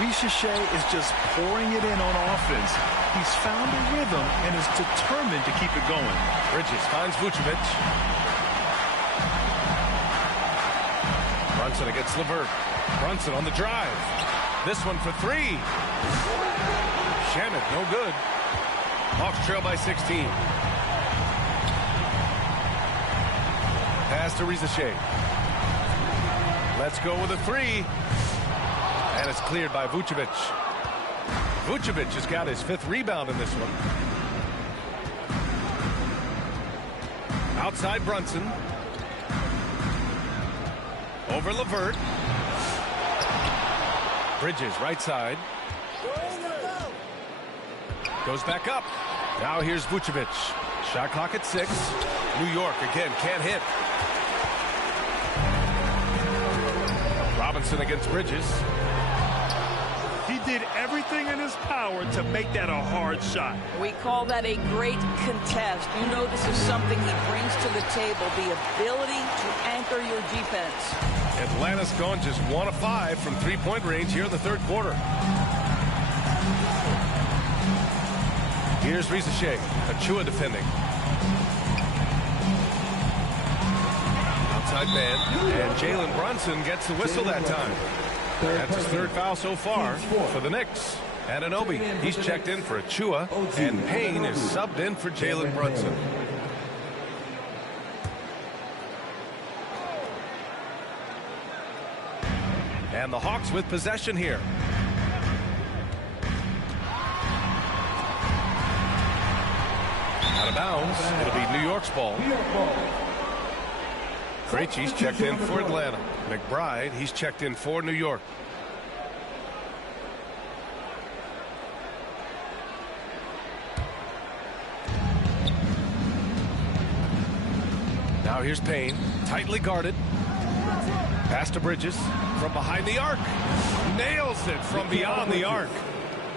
Rizachet is just pouring it in on offense. He's found a rhythm and is determined to keep it going. Bridges finds Vucevic. Brunson against LeVert. Brunson on the drive. This one for 3. Shamet, no good. Hawks trail by 16. Pass to Rizachet. Let's go with a 3. And it's cleared by Vucevic. Vucevic has got his 5th rebound in this one. Outside Brunson. Over LeVert. Bridges right side. Goes back up. Now here's Vucevic. Shot clock at 6. New York again can't hit. Robinson against Bridges. He did everything in his power to make that a hard shot. We call that a great contest. You know this is something he brings to the table, the ability to anchor your defense. Atlanta's gone just 1 of 5 from 3-point range here in the 3rd quarter. Here's Rizachet. Achua defending. Outside man. And Jalen Brunson gets the whistle that time. That's his 3rd foul so far for the Knicks. Anunoby, he's checked in for Achua. And Payne is subbed in for Jalen Brunson. And the Hawks with possession here. Out of bounds. It'll be New York's ball. Krejci's checked in for Atlanta. McBride, he's checked in for New York. Now here's Payne, tightly guarded. Pass to Bridges from behind the arc. Nails it from beyond the arc.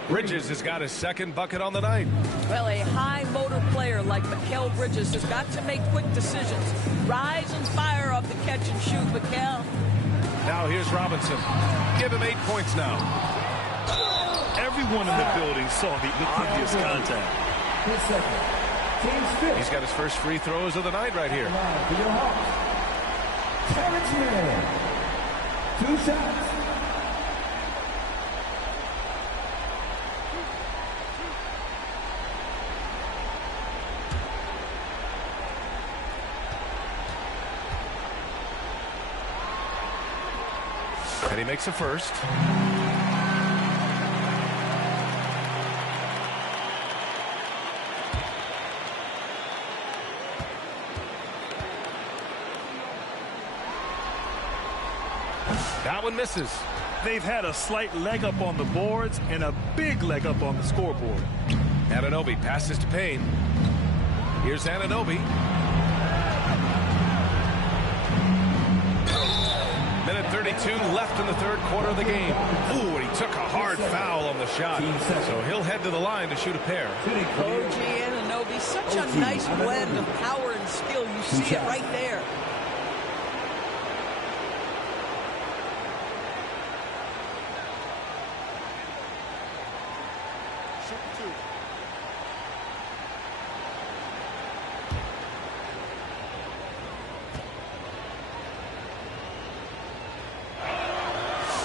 Bridges has got his 2nd bucket on the night. Well, a high motor player like Mikal Bridges has got to make quick decisions. Rise and fire off the catch and shoot, Mikal. Now here's Robinson. Give him 8 points now. Everyone in the building saw the obvious contact. He's got his first free throws of the night right here. Terrence Mann. 2 shots. And he makes a first. That one misses. They've had a slight leg up on the boards and a big leg up on the scoreboard. Anunoby passes to Payne. Here's Anunoby. Minute 32 left in the 3rd quarter of the game. Ooh, and he took a hard foul on the shot. So he'll head to the line to shoot a pair. OG Anunoby, such a nice blend of power and skill. You see it right there.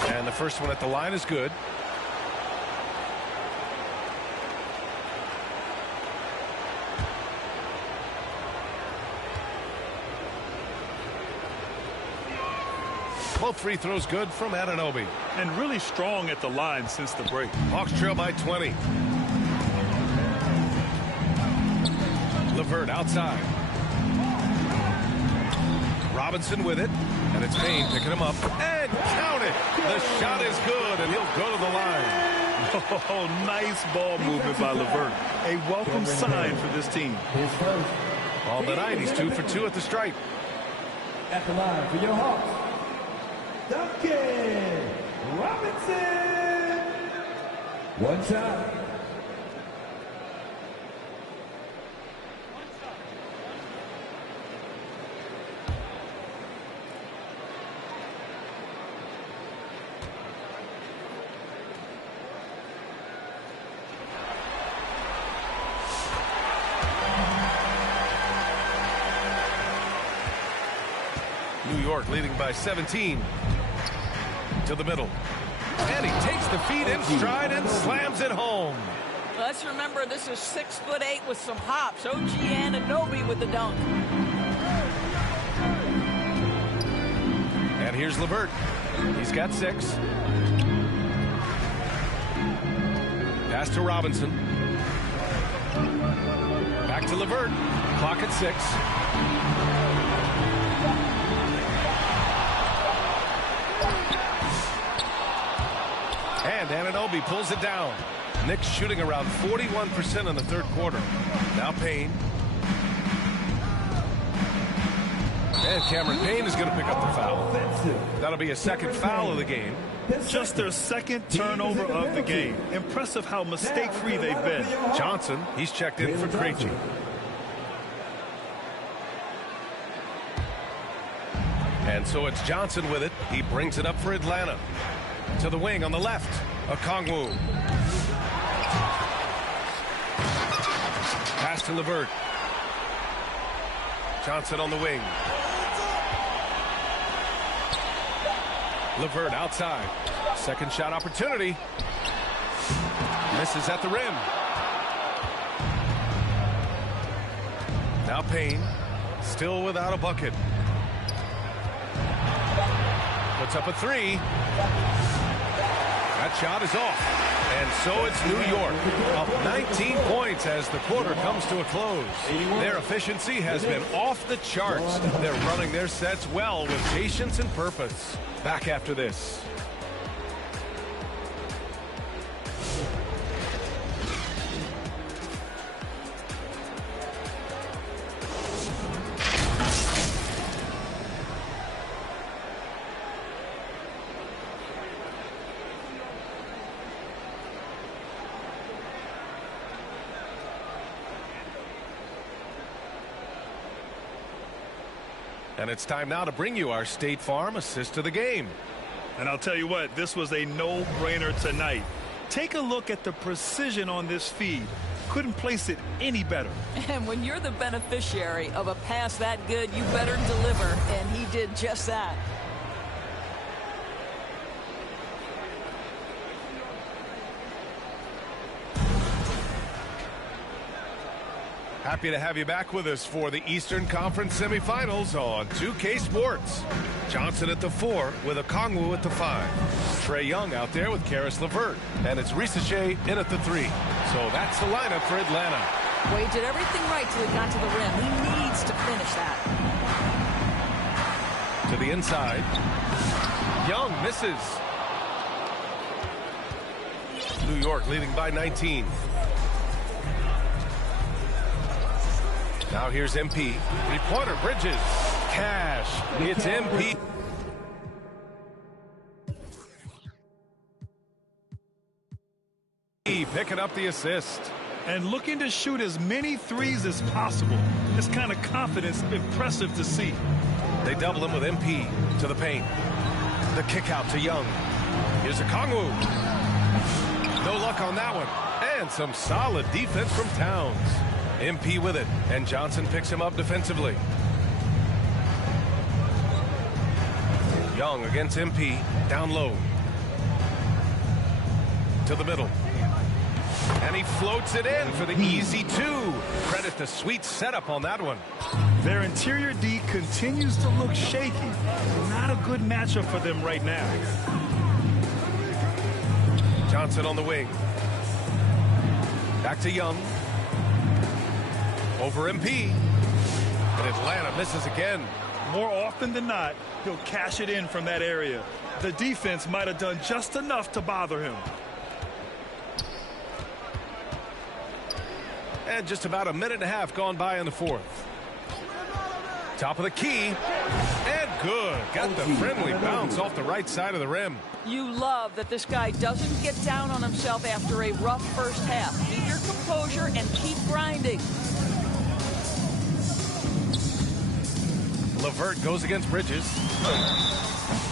And the first one at the line is good. Both free throws good from Anunoby. And really strong at the line since the break. Hawks trail by 20. LeVert outside. Robinson with it, and it's Payne picking him up, and count it! The shot is good, and he'll go to the line. Oh, nice ball movement by LeVert. A welcome sign for this team. His first. On the night, he's 2 for 2 at the stripe. At the line for your Hawks, Duncan Robinson. One shot. New York leading by 17. To the middle. And he takes the feet in stride and slams it home. Let's remember this is 6'8" with some hops. OG Anunoby with the dunk. And here's LeVert. He's got 6. Pass to Robinson. Back to LeVert. Clock at 6. And Anunoby pulls it down. Knicks shooting around 41% in the third quarter. Now Payne. And Cameron Payne is going to pick up the foul. That'll be a second foul of the game. Just their second turnover of the game. Impressive how mistake-free they've been. Johnson, he's checked in for Krejci. And so it's Johnson with it. He brings it up for Atlanta. To the wing on the left. Okongwu. Pass to LeVert. Johnson on the wing. LeVert outside. Second shot opportunity. Misses at the rim. Now Payne. Still without a bucket. Puts up a 3. That shot is off. And so it's New York, up 19 points as the quarter comes to a close. Their efficiency has been off the charts. They're running their sets well with patience and purpose. Back after this. And it's time now to bring you our State Farm assist to the game. And I'll tell you what, this was a no-brainer tonight. Take a look at the precision on this feed. Couldn't place it any better. And when you're the beneficiary of a pass that good, you better deliver. And he did just that. Happy to have you back with us for the Eastern Conference Semifinals on 2K Sports. Johnson at the 4 with Okongwu at the 5. Trae Young out there with Caris LeVert. And it's Risache in at the 3. So that's the lineup for Atlanta. Well, he did everything right till he got to the rim. He needs to finish that. To the inside. Young misses. New York leading by 19. Now here's MP. Three-pointer Bridges. Cash. It's MP. Picking up the assist. And looking to shoot as many threes as possible. This kind of confidence, impressive to see. They double him with MP to the paint. The kick out to Young. Here's Okongwu. No luck on that one. And some solid defense from Towns. MP with it, and Johnson picks him up defensively. Young against MP, down low. To the middle. And he floats it in for the easy 2. Credit the sweet setup on that one. Their interior D continues to look shaky. Not a good matchup for them right now. Johnson on the wing. Back to Young. Over MP. But Atlanta misses again. More often than not, he'll cash it in from that area. The defense might have done just enough to bother him. And just about a minute and a half gone by in the fourth. Top of the key. And good. Got the friendly bounce off the right side of the rim. You love that this guy doesn't get down on himself after a rough first half. Keep your composure and keep grinding. LeVert goes against Bridges.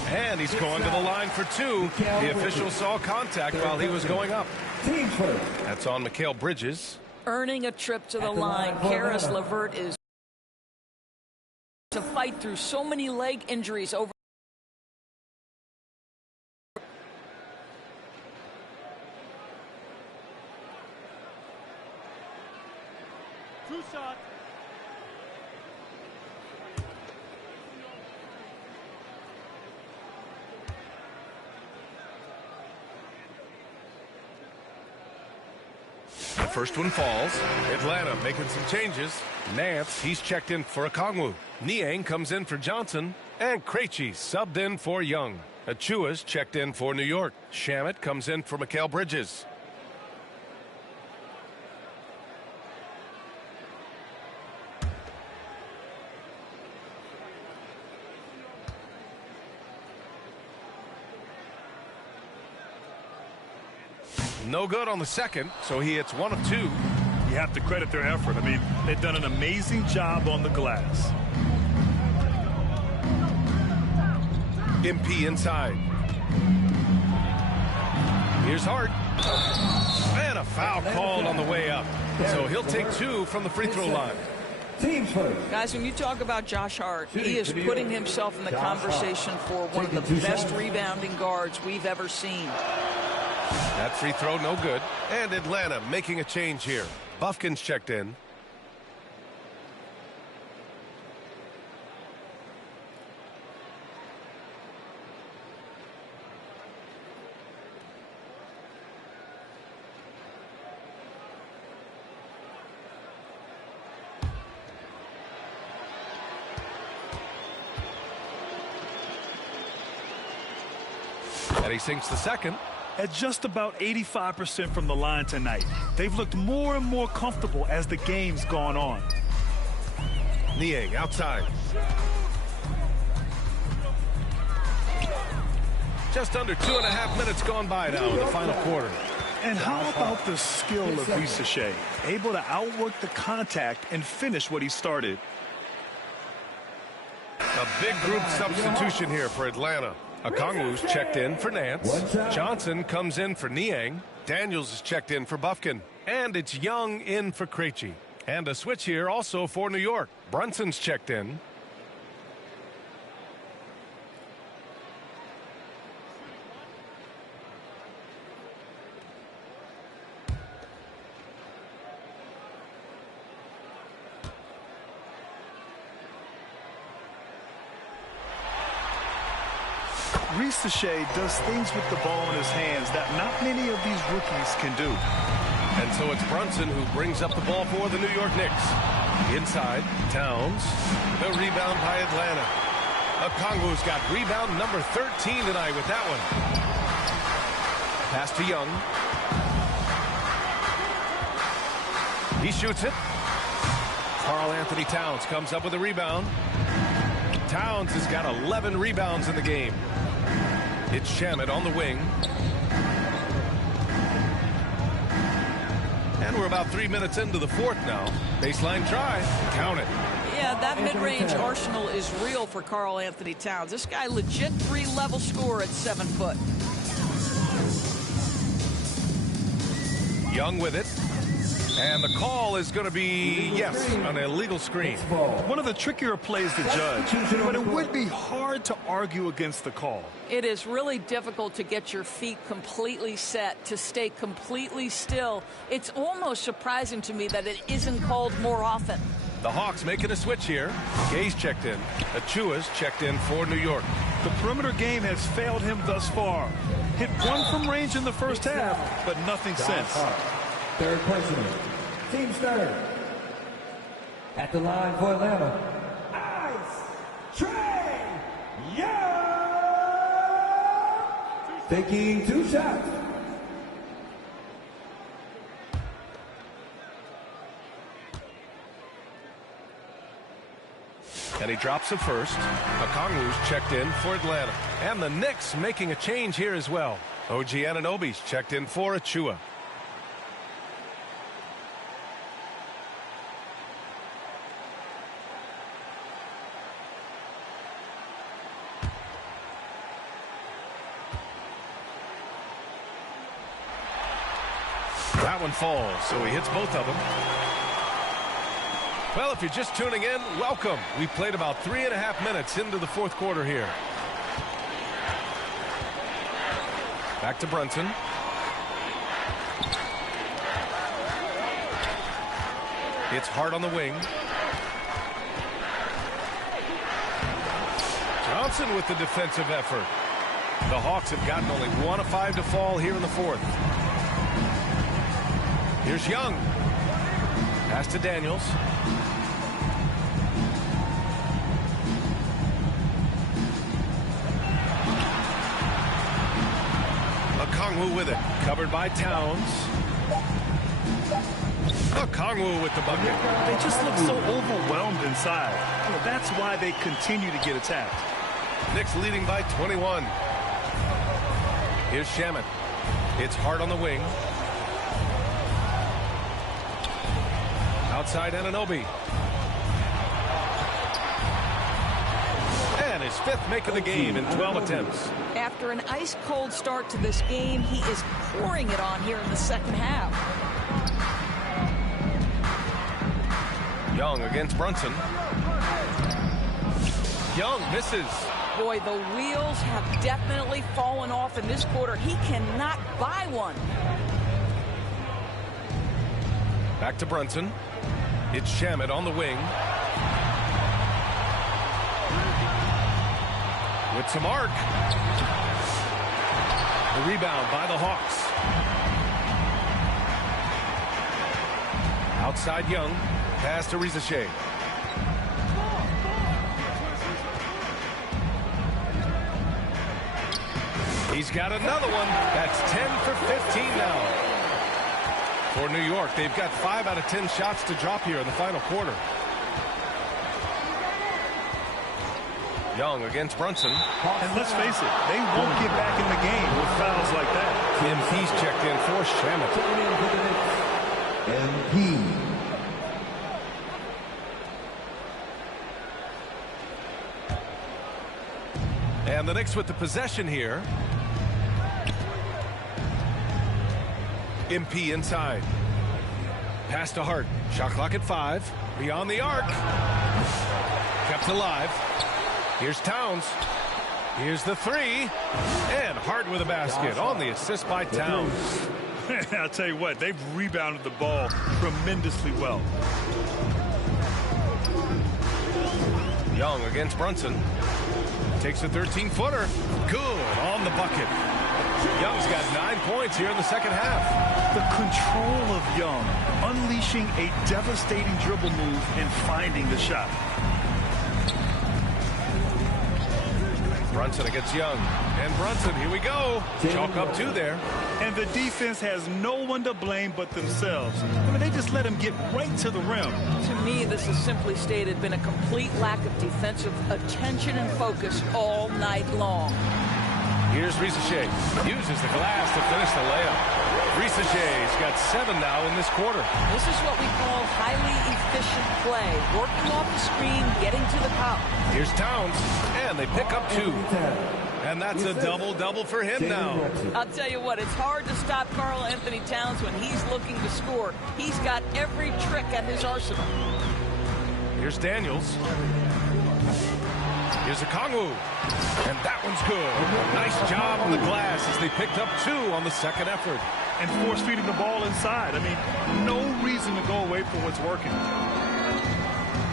And he's going to the line for two. The official saw contact while he was going up. That's on Mikal Bridges. Earning a trip to the line. Karis LeVert is to fight through so many leg injuries over. Two shots. The first one falls. Atlanta making some changes. Nance, he's checked in for Okongwu. Niang comes in for Johnson. And Krejci subbed in for Young. Achua's checked in for New York. Shamet comes in for Mikal Bridges. No good on the second, so he hits one of two. You have to credit their effort. I mean, they've done an amazing job on the glass. MP inside. Here's Hart. And a foul called on the way up. So he'll take two from the free throw line. Guys, when you talk about Josh Hart, he is putting himself in the conversation for one of the best rebounding guards we've ever seen. That free throw no good. And Atlanta making a change here. Bufkin's checked in. And he sinks the second. At just about 85% from the line tonight, they've looked more and more comfortable as the game's gone on. Niang outside. Just under 2.5 minutes gone by now in the final quarter. And how about the skill of Ricochet? Able to outwork the contact and finish what he started. A big group substitution here for Atlanta. Okongwu's checked in for Nance. Johnson comes in for Niang. Daniels is checked in for Bufkin. And it's Young in for Krejci. And a switch here also for New York. Brunson's checked in. Ricochet does things with the ball in his hands that not many of these rookies can do. And so it's Brunson who brings up the ball for the New York Knicks. Inside, Towns. The rebound by Atlanta. Okongwu's got rebound number 13 tonight with that one. Pass to Young. He shoots it. Karl Anthony Towns comes up with a rebound. Towns has got 11 rebounds in the game. It's Shamet on the wing. And we're about 3 minutes into the fourth now. Baseline try. Count it. Yeah, that mid-range arsenal is real for Karl Anthony Towns. This guy legit 3-level scorer at 7 foot. Young with it. And the call is going to be, yes, an illegal screen. One of the trickier plays to judge, but it would be hard to argue against the call. It is really difficult to get your feet completely set, to stay completely still. It's almost surprising to me that it isn't called more often. The Hawks making a switch here. Gay's checked in. Achua's checked in for New York. The perimeter game has failed him thus far. Hit one from range in the first half, but nothing since. Third personal. Team's third. At the line for Atlanta. Ice. Taking 2 shots. And he drops the first. Okongwu's checked in for Atlanta. And the Knicks making a change here as well. OG Anunoby's checked in for Achua. That one falls, so he hits both of them. Well, if you're just tuning in, welcome. We played about 3.5 minutes into the fourth quarter here. Back to Brunson. It's Hart on the wing. Johnson with the defensive effort. The Hawks have gotten only 1 of 5 to fall here in the fourth. Here's Young. Pass to Daniels. Okongwu with it. Covered by Towns. Okongwu with the bucket. They just look so overwhelmed inside. Well, that's why they continue to get attacked. Knicks leading by 21. Here's Shaman. It's Hart on the wing. Outside Anunoby. And his 5th make of the game in 12 attempts. After an ice-cold start to this game, he is pouring it on here in the second half. Young against Brunson. Young misses. Boy, the wheels have definitely fallen off in this quarter. He cannot buy one. Back to Brunson. It's Shamet on the wing. With some arc. The rebound by the Hawks. Outside Young. Pass to Rizachet. He's got another one. That's 10 for 15 now. For New York, they've got 5 out of 10 shots to drop here in the final quarter. Young against Brunson. And let's face it, they won't get back in the game with fouls like that. MP's checked in for Shamet. MP. And the Knicks with the possession here. MP inside. Pass to Hart. Shot clock at 5. Beyond the arc. Kept alive. Here's Towns. Here's the 3. And Hart with a basket on the assist by Towns. I'll tell you what, they've rebounded the ball tremendously well. Young against Brunson. Takes a 13-footer. Good on the bucket. Young's got 9 points here in the second half. The control of Young, unleashing a devastating dribble move and finding the shot. Brunson against Young. And Brunson, here we go. Chalk up 2 there. And the defense has no one to blame but themselves. I mean, they just let him get right to the rim. To me, this has simply stated been a complete lack of defensive attention and focus all night long. Here's Rizachet. Uses the glass to finish the layup. Risachet's got 7 now in this quarter. This is what we call highly efficient play. Working off the screen, getting to the cup. Here's Towns. And they pick up 2. And that's a double-double for him now. I'll tell you what, it's hard to stop Karl Anthony Towns when he's looking to score. He's got every trick at his arsenal. Here's Daniels. Here's Okongwu. And that one's good. Nice job on the glass as they picked up 2 on the second effort. And force-feeding the ball inside. I mean, no reason to go away from what's working.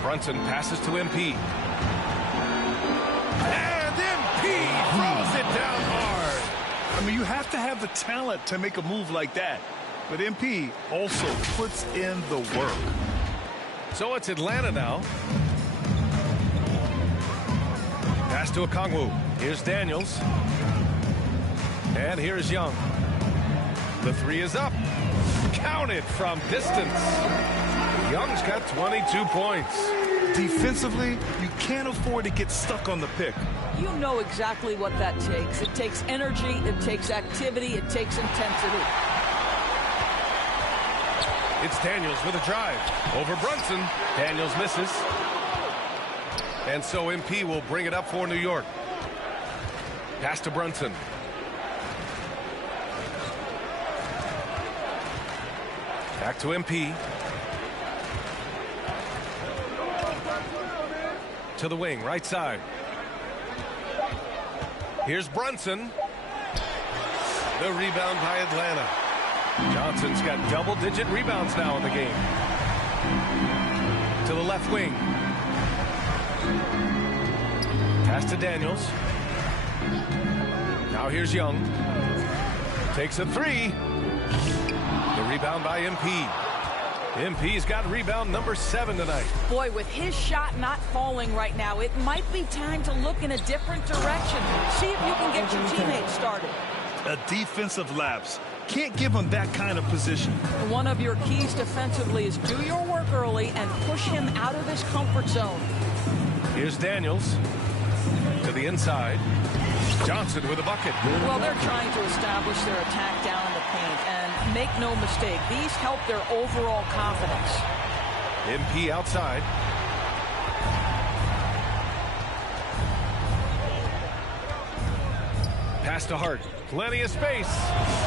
Brunson passes to MP. And MP throws it down hard. I mean, you have to have the talent to make a move like that. But MP also puts in the work. So it's Atlanta now. Pass to Okongwu. Here's Daniels. And here's Young. The three is up. Counted from distance. Young's got 22 points. Defensively, you can't afford to get stuck on the pick. You know exactly what that takes. It takes energy, it takes activity, it takes intensity. It's Daniels with a drive. Over Brunson. Daniels misses. And so MP will bring it up for New York. Pass to Brunson. Back to MP. To the wing, right side. Here's Brunson. The rebound by Atlanta. Johnson's got double-digit rebounds now in the game. To the left wing. Pass to Daniels. Now here's Young. Takes a three. The rebound by MP. MP's got rebound number 7 tonight. Boy, with his shot not falling right now, it might be time to look in a different direction. See if you can get your teammates started. A defensive lapse. Can't give him that kind of position. One of your keys defensively is do your work early and push him out of his comfort zone. Here's Daniels. To the inside. Johnson with a bucket. Well, they're trying to establish their attack down in the paint, and make no mistake, these help their overall confidence. MP outside. Pass to Hart. Plenty of space.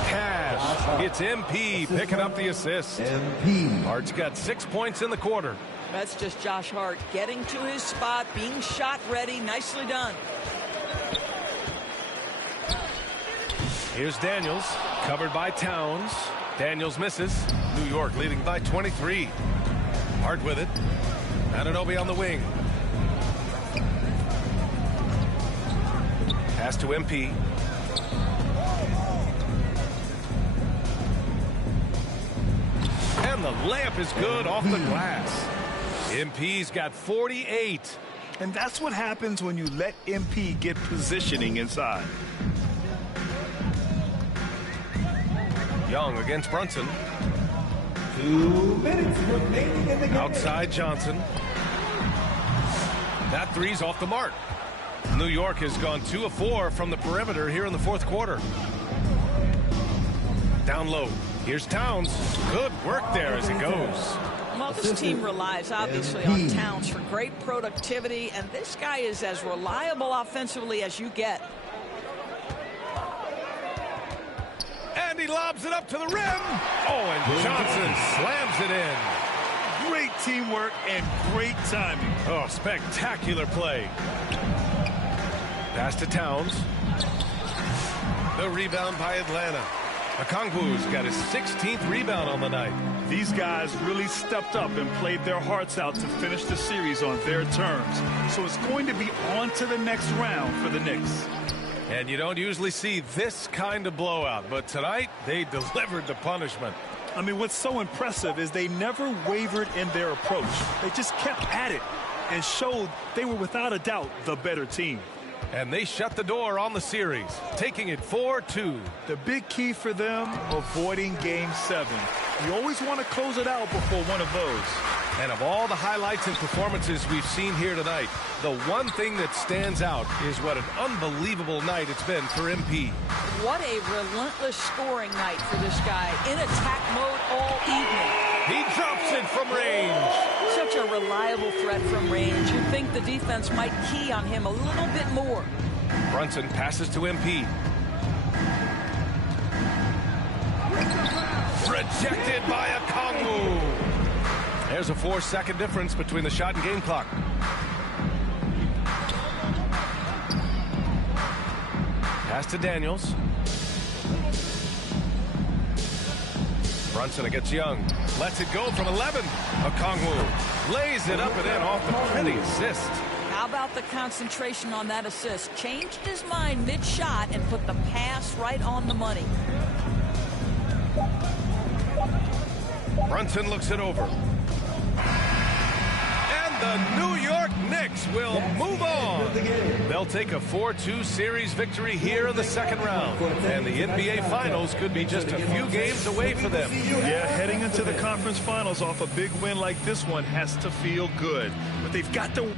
Cash. It's MP picking up the assist. Hart's got 6 points in the quarter. That's just Josh Hart getting to his spot, being shot ready. Nicely done. Here's Daniels, covered by Towns. Daniels misses. New York leading by 23. Hart with it. Anunoby on the wing. Pass to MP. And the layup is good off the glass. MP's got 48. And that's what happens when you let MP get positioning inside. Young against Brunson. 2 minutes remaining in the game. Outside Johnson. That three's off the mark. New York has gone 2 of 4 from the perimeter here in the fourth quarter. Down low. Here's Towns. Good work there as it goes. Well, this team relies obviously on Towns for great productivity, and this guy is as reliable offensively as you get. And he lobs it up to the rim. Oh, and Johnson slams it in. Great teamwork and great timing. Oh, spectacular play. Pass to Towns. The rebound by Atlanta. Okongwu's got his 16th rebound on the night. These guys really stepped up and played their hearts out to finish the series on their terms. So it's going to be on to the next round for the Knicks. And you don't usually see this kind of blowout, but tonight they delivered the punishment. I mean, what's so impressive is they never wavered in their approach. They just kept at it and showed they were without a doubt the better team. And they shut the door on the series, taking it 4-2. The big key for them, avoiding Game 7. You always want to close it out before one of those. And of all the highlights and performances we've seen here tonight, the one thing that stands out is what an unbelievable night it's been for MP. What a relentless scoring night for this guy, in attack mode all evening. He drops it from range. Such a reliable threat from range. You'd think the defense might key on him a little bit more. Brunson passes to MP. Rejected by Okongwu. There's a 4-second difference between the shot and game clock. Pass to Daniels. Brunson against Young. Lets it go from 11. Okongwu lays it up and in off the pretty assist. How about the concentration on that assist? Changed his mind mid-shot and put the pass right on the money. Brunson looks it over. And the New York Knicks Bucks will move on. They'll take a 4-2 series victory here in the second round. And the NBA Finals could be just a few games away for them. Yeah, heading into the conference finals off a big win like this one has to feel good. But they've got to...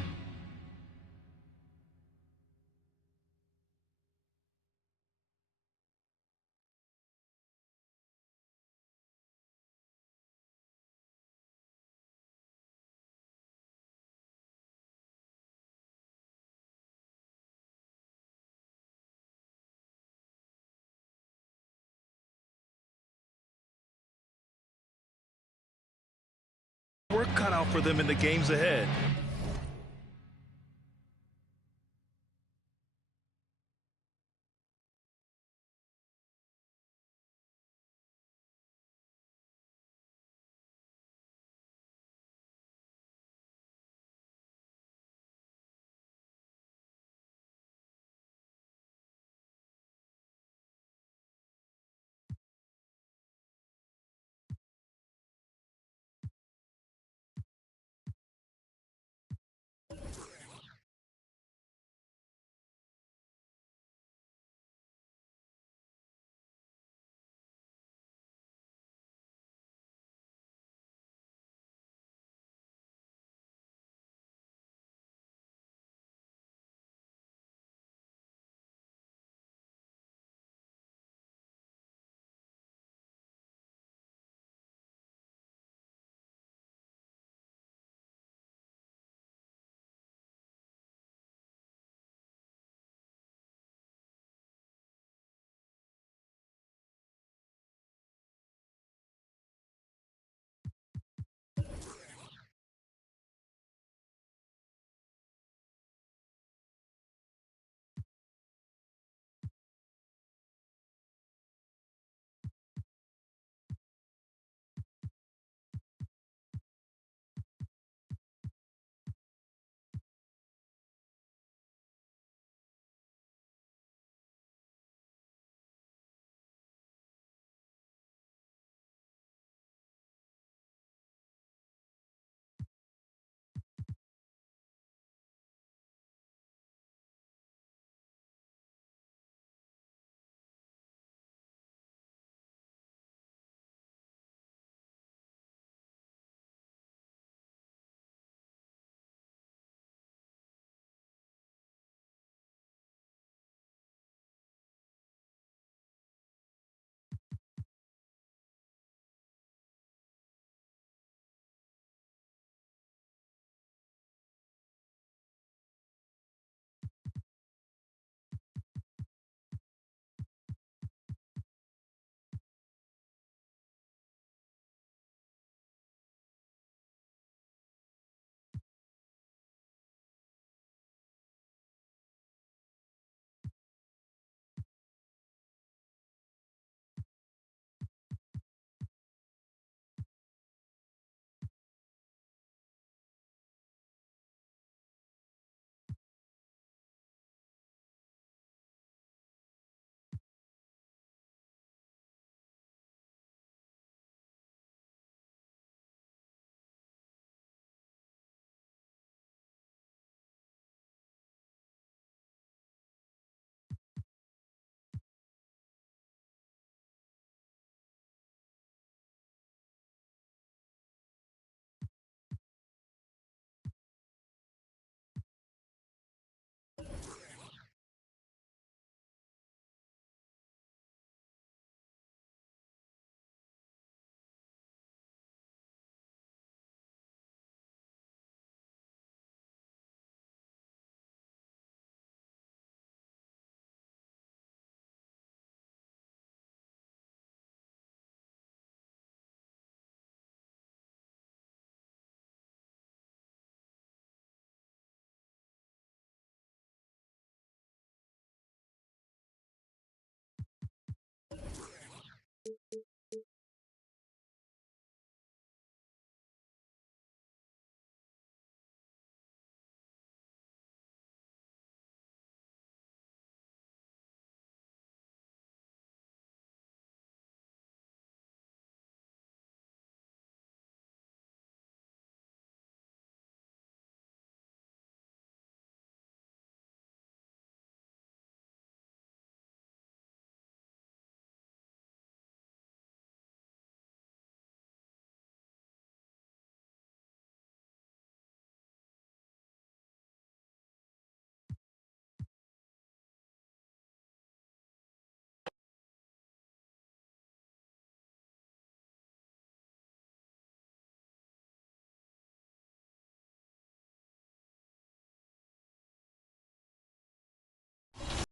work cut out for them in the games ahead.